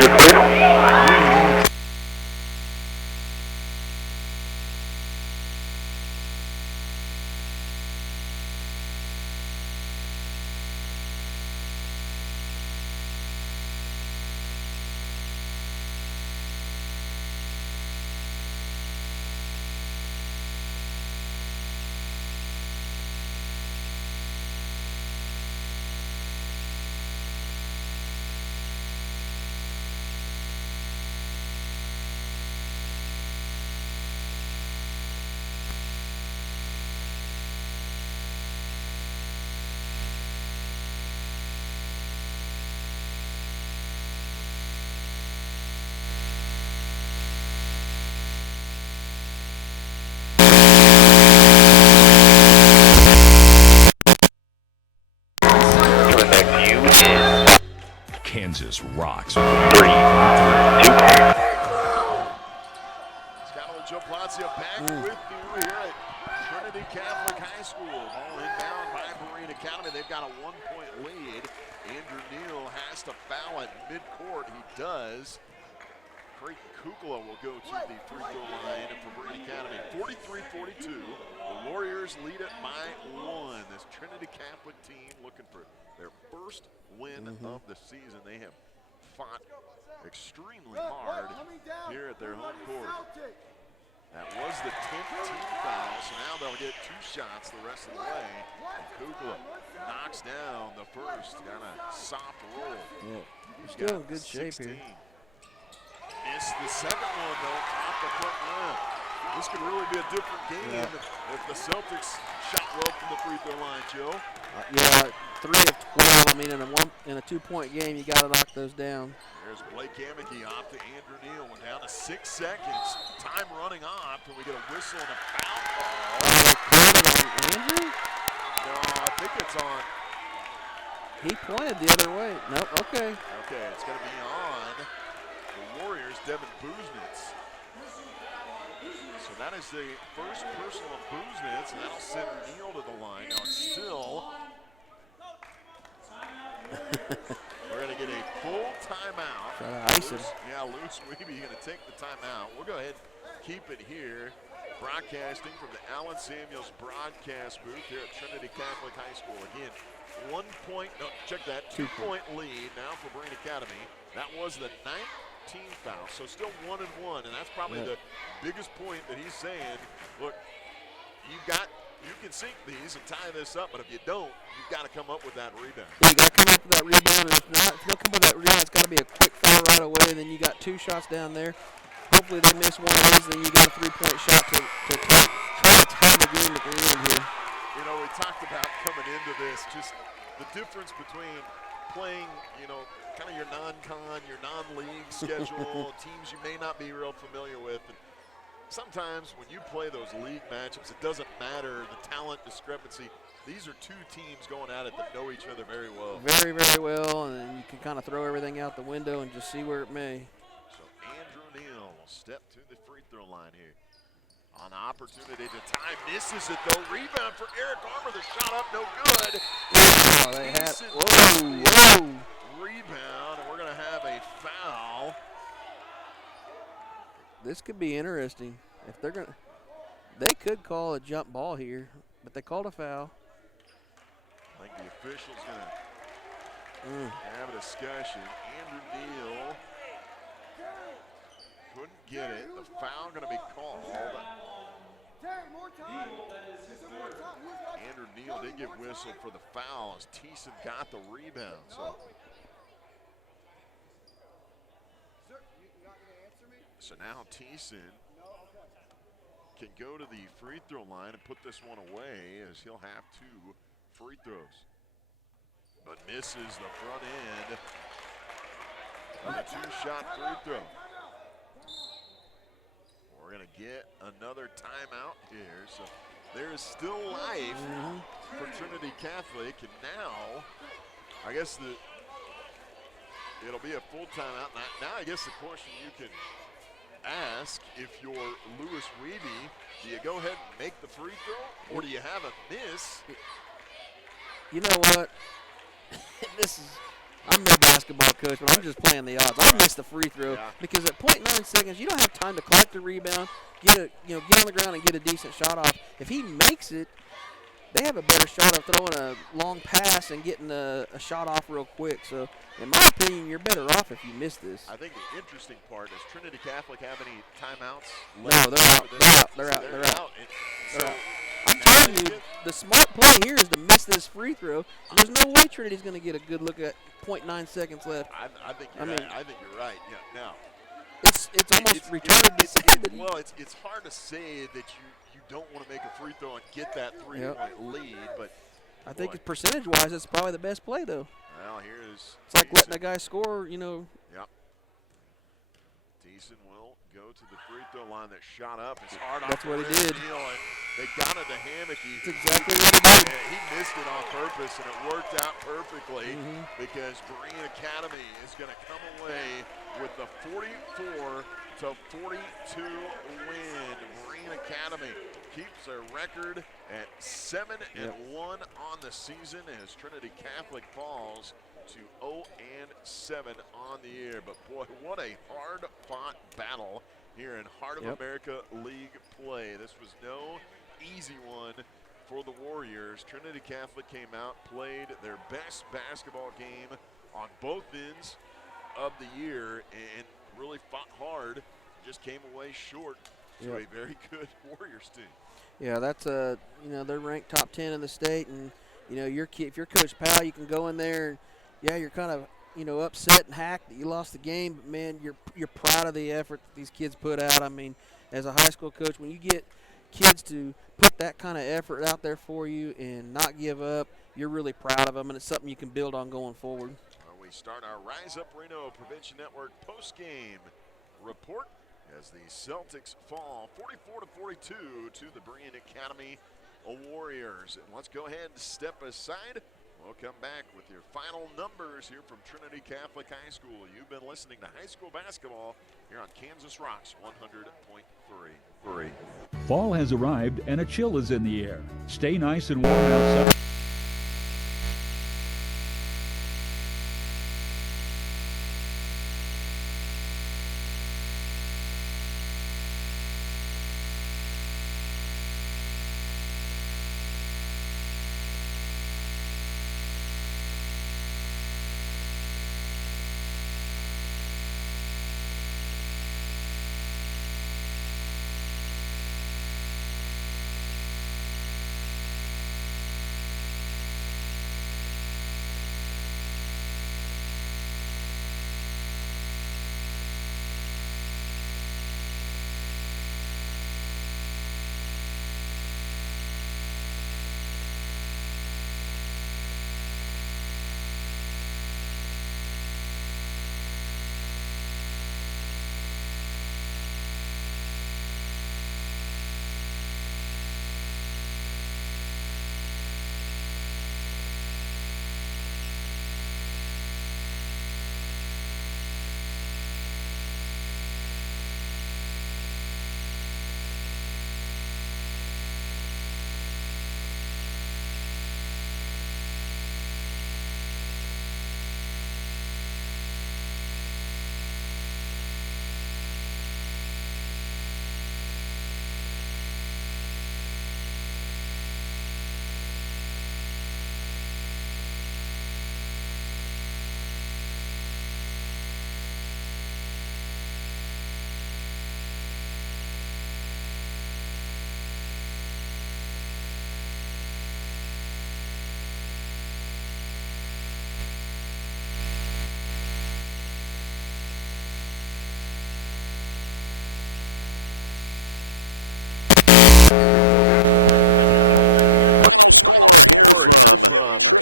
Kansas rocks. 3, 2. Scott Joplazia back with you here at Trinity Catholic High School. Ball inbound by Berean Academy. They've got a 1-point lead. Andrew Neal has to foul at midcourt. He does. Craig Kukla will go to the free throw line for Berean Academy. 43-42. The Warriors lead it by 1. This Trinity Catholic team looking for their first win of the season. They have fought extremely hard here at their home court. That was the 10th team foul, so now they'll get 2 shots the rest of the way. And Kukla knocks down the first, got a soft roll. Yeah, still in good shape here. Missed the second one though, off the front rim. This could really be a different game if the Celtics shot well from the free throw line, Joe. Yeah, 3 of 12. I mean, in a 2-point game, you got to knock those down. There's Blake Amicky off to Andrew Neal. We're down to 6 seconds. Time running off, and we get a whistle and a foul call. They called it on Andrew? No, I think it's on. He pointed the other way. Nope. Okay. Okay, it's going to be on the Warriors, Devin Buznitz. So that is the first personal of Buznitz, and that'll send Neal to the line. Now it's still. We're going to get a full timeout. Lewis Weeby going to take the timeout. We'll go ahead and keep it here. Broadcasting from the Allen Samuels broadcast booth here at Trinity Catholic High School. Again, 2-point lead now for Berean Academy. That was the 19th foul, so still 1-1, and that's probably the biggest point that he's saying. Look, you can sink these and tie this up, but if you don't, you've got to come up with that rebound. Yeah, you got to come up with that rebound, and if you don't come up with that rebound, it's got to be a quick foul right away, and then you got 2 shots down there. Hopefully they miss one of these, then you got a 3-point shot to try to tie the game at the end here. You know, we talked about coming into this, just the difference between playing, kind of your non-con, your non-league schedule, teams you may not be real familiar with. And sometimes when you play those league matchups, it doesn't matter the talent discrepancy. These are 2 teams going at it that know each other very well. Very, very well, and then you can kind of throw everything out the window and just see where it may. So Andrew Neal will step to the free throw line here. On opportunity to tie, misses it though. Rebound for Eric Armour. The shot up, no good. Oh, they had. Whoa. Rebound, and we're going to have a foul. This could be interesting. If they're going to, they could call a jump ball here, but they called a foul. I think the official's going to have a discussion. Andrew Neal couldn't get it. The foul going to be called. Andrew Neal did get whistled for the foul as Thiessen got the rebound. So now Thiessen can go to the free throw line and put this one away as he'll have 2 free throws. But misses the front end of a 2-shot free throw. We're going to get another timeout here. So there is still life for Trinity Catholic. And now, I guess it'll be a full timeout. Now I guess the question you can ask, if you're Lewis Weeby, do you go ahead and make the free throw, or do you have a miss? You know what? I'm no basketball coach, but I'm just playing the odds. I missed the free throw because at 0.9 seconds, you don't have time to collect the rebound, get on the ground and get a decent shot off. If he makes it, they have a better shot of throwing a long pass and getting a shot off real quick. So, in my opinion, you're better off if you miss this. I think the interesting part is Trinity Catholic have any timeouts left? No, they're out. I'm telling you, the smart play here is to miss this free throw. There's no way Trinity's going to get a good look at 0.9 seconds left. I think you're right. I think you're right. Yeah. Now, it's almost retarded to say that. Well, it's hard to say that you don't want to make a free throw and get that 3-point lead, but I think percentage-wise, it's probably the best play, though. Well, here's it's like letting a guy score, Yep. Thiessen will go to the free throw line. That shot up. It's hard. That's what he did. They got it to Hammocky. That's exactly what he did. He missed missed it on purpose, and it worked out perfectly because Berean Academy is going to come away with the 44-42 win. Berean Academy keeps their record at 7-1 on the season as Trinity Catholic falls to 0-7 on the year. But boy, what a hard-fought battle here in Heart of America League play. This was no easy one for the Warriors. Trinity Catholic came out, played their best basketball game on both ends of the year, and really fought hard. Just came away short to a very good Warriors team. Yeah, that's they're ranked top 10 in the state, and if you're Coach Powell, you can go in there and you're kind of upset and hacked that you lost the game, but man, you're proud of the effort that these kids put out. I mean, as a high school coach, when you get kids to put that kind of effort out there for you and not give up, you're really proud of them, and it's something you can build on going forward. We start our Rise Up Reno Prevention Network post-game report as the Celtics fall 44-42 to the Berean Academy Warriors. And let's go ahead and step aside. We'll come back with your final numbers here from Trinity Catholic High School. You've been listening to high school basketball here on Kansas Rocks 100.3. Fall has arrived and a chill is in the air. Stay nice and warm outside. Final score here from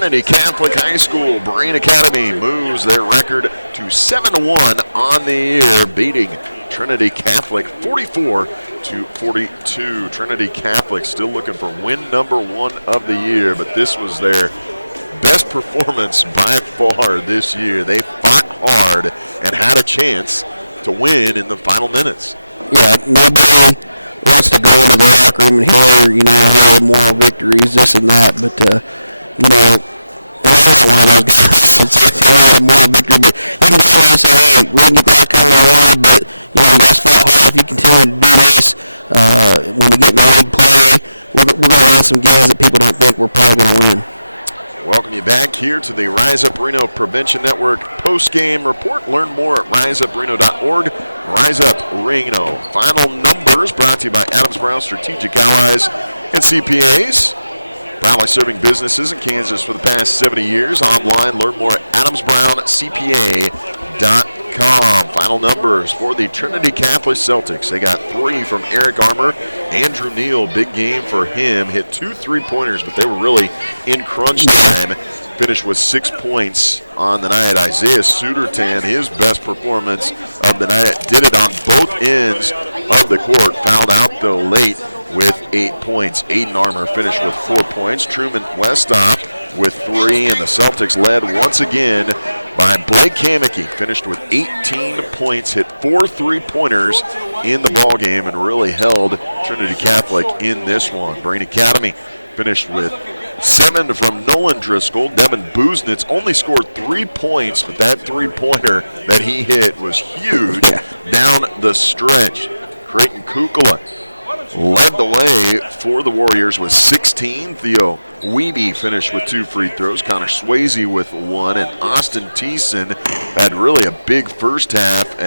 free throws. Now, Swayze with the one that were 15th, and that really got big first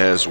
as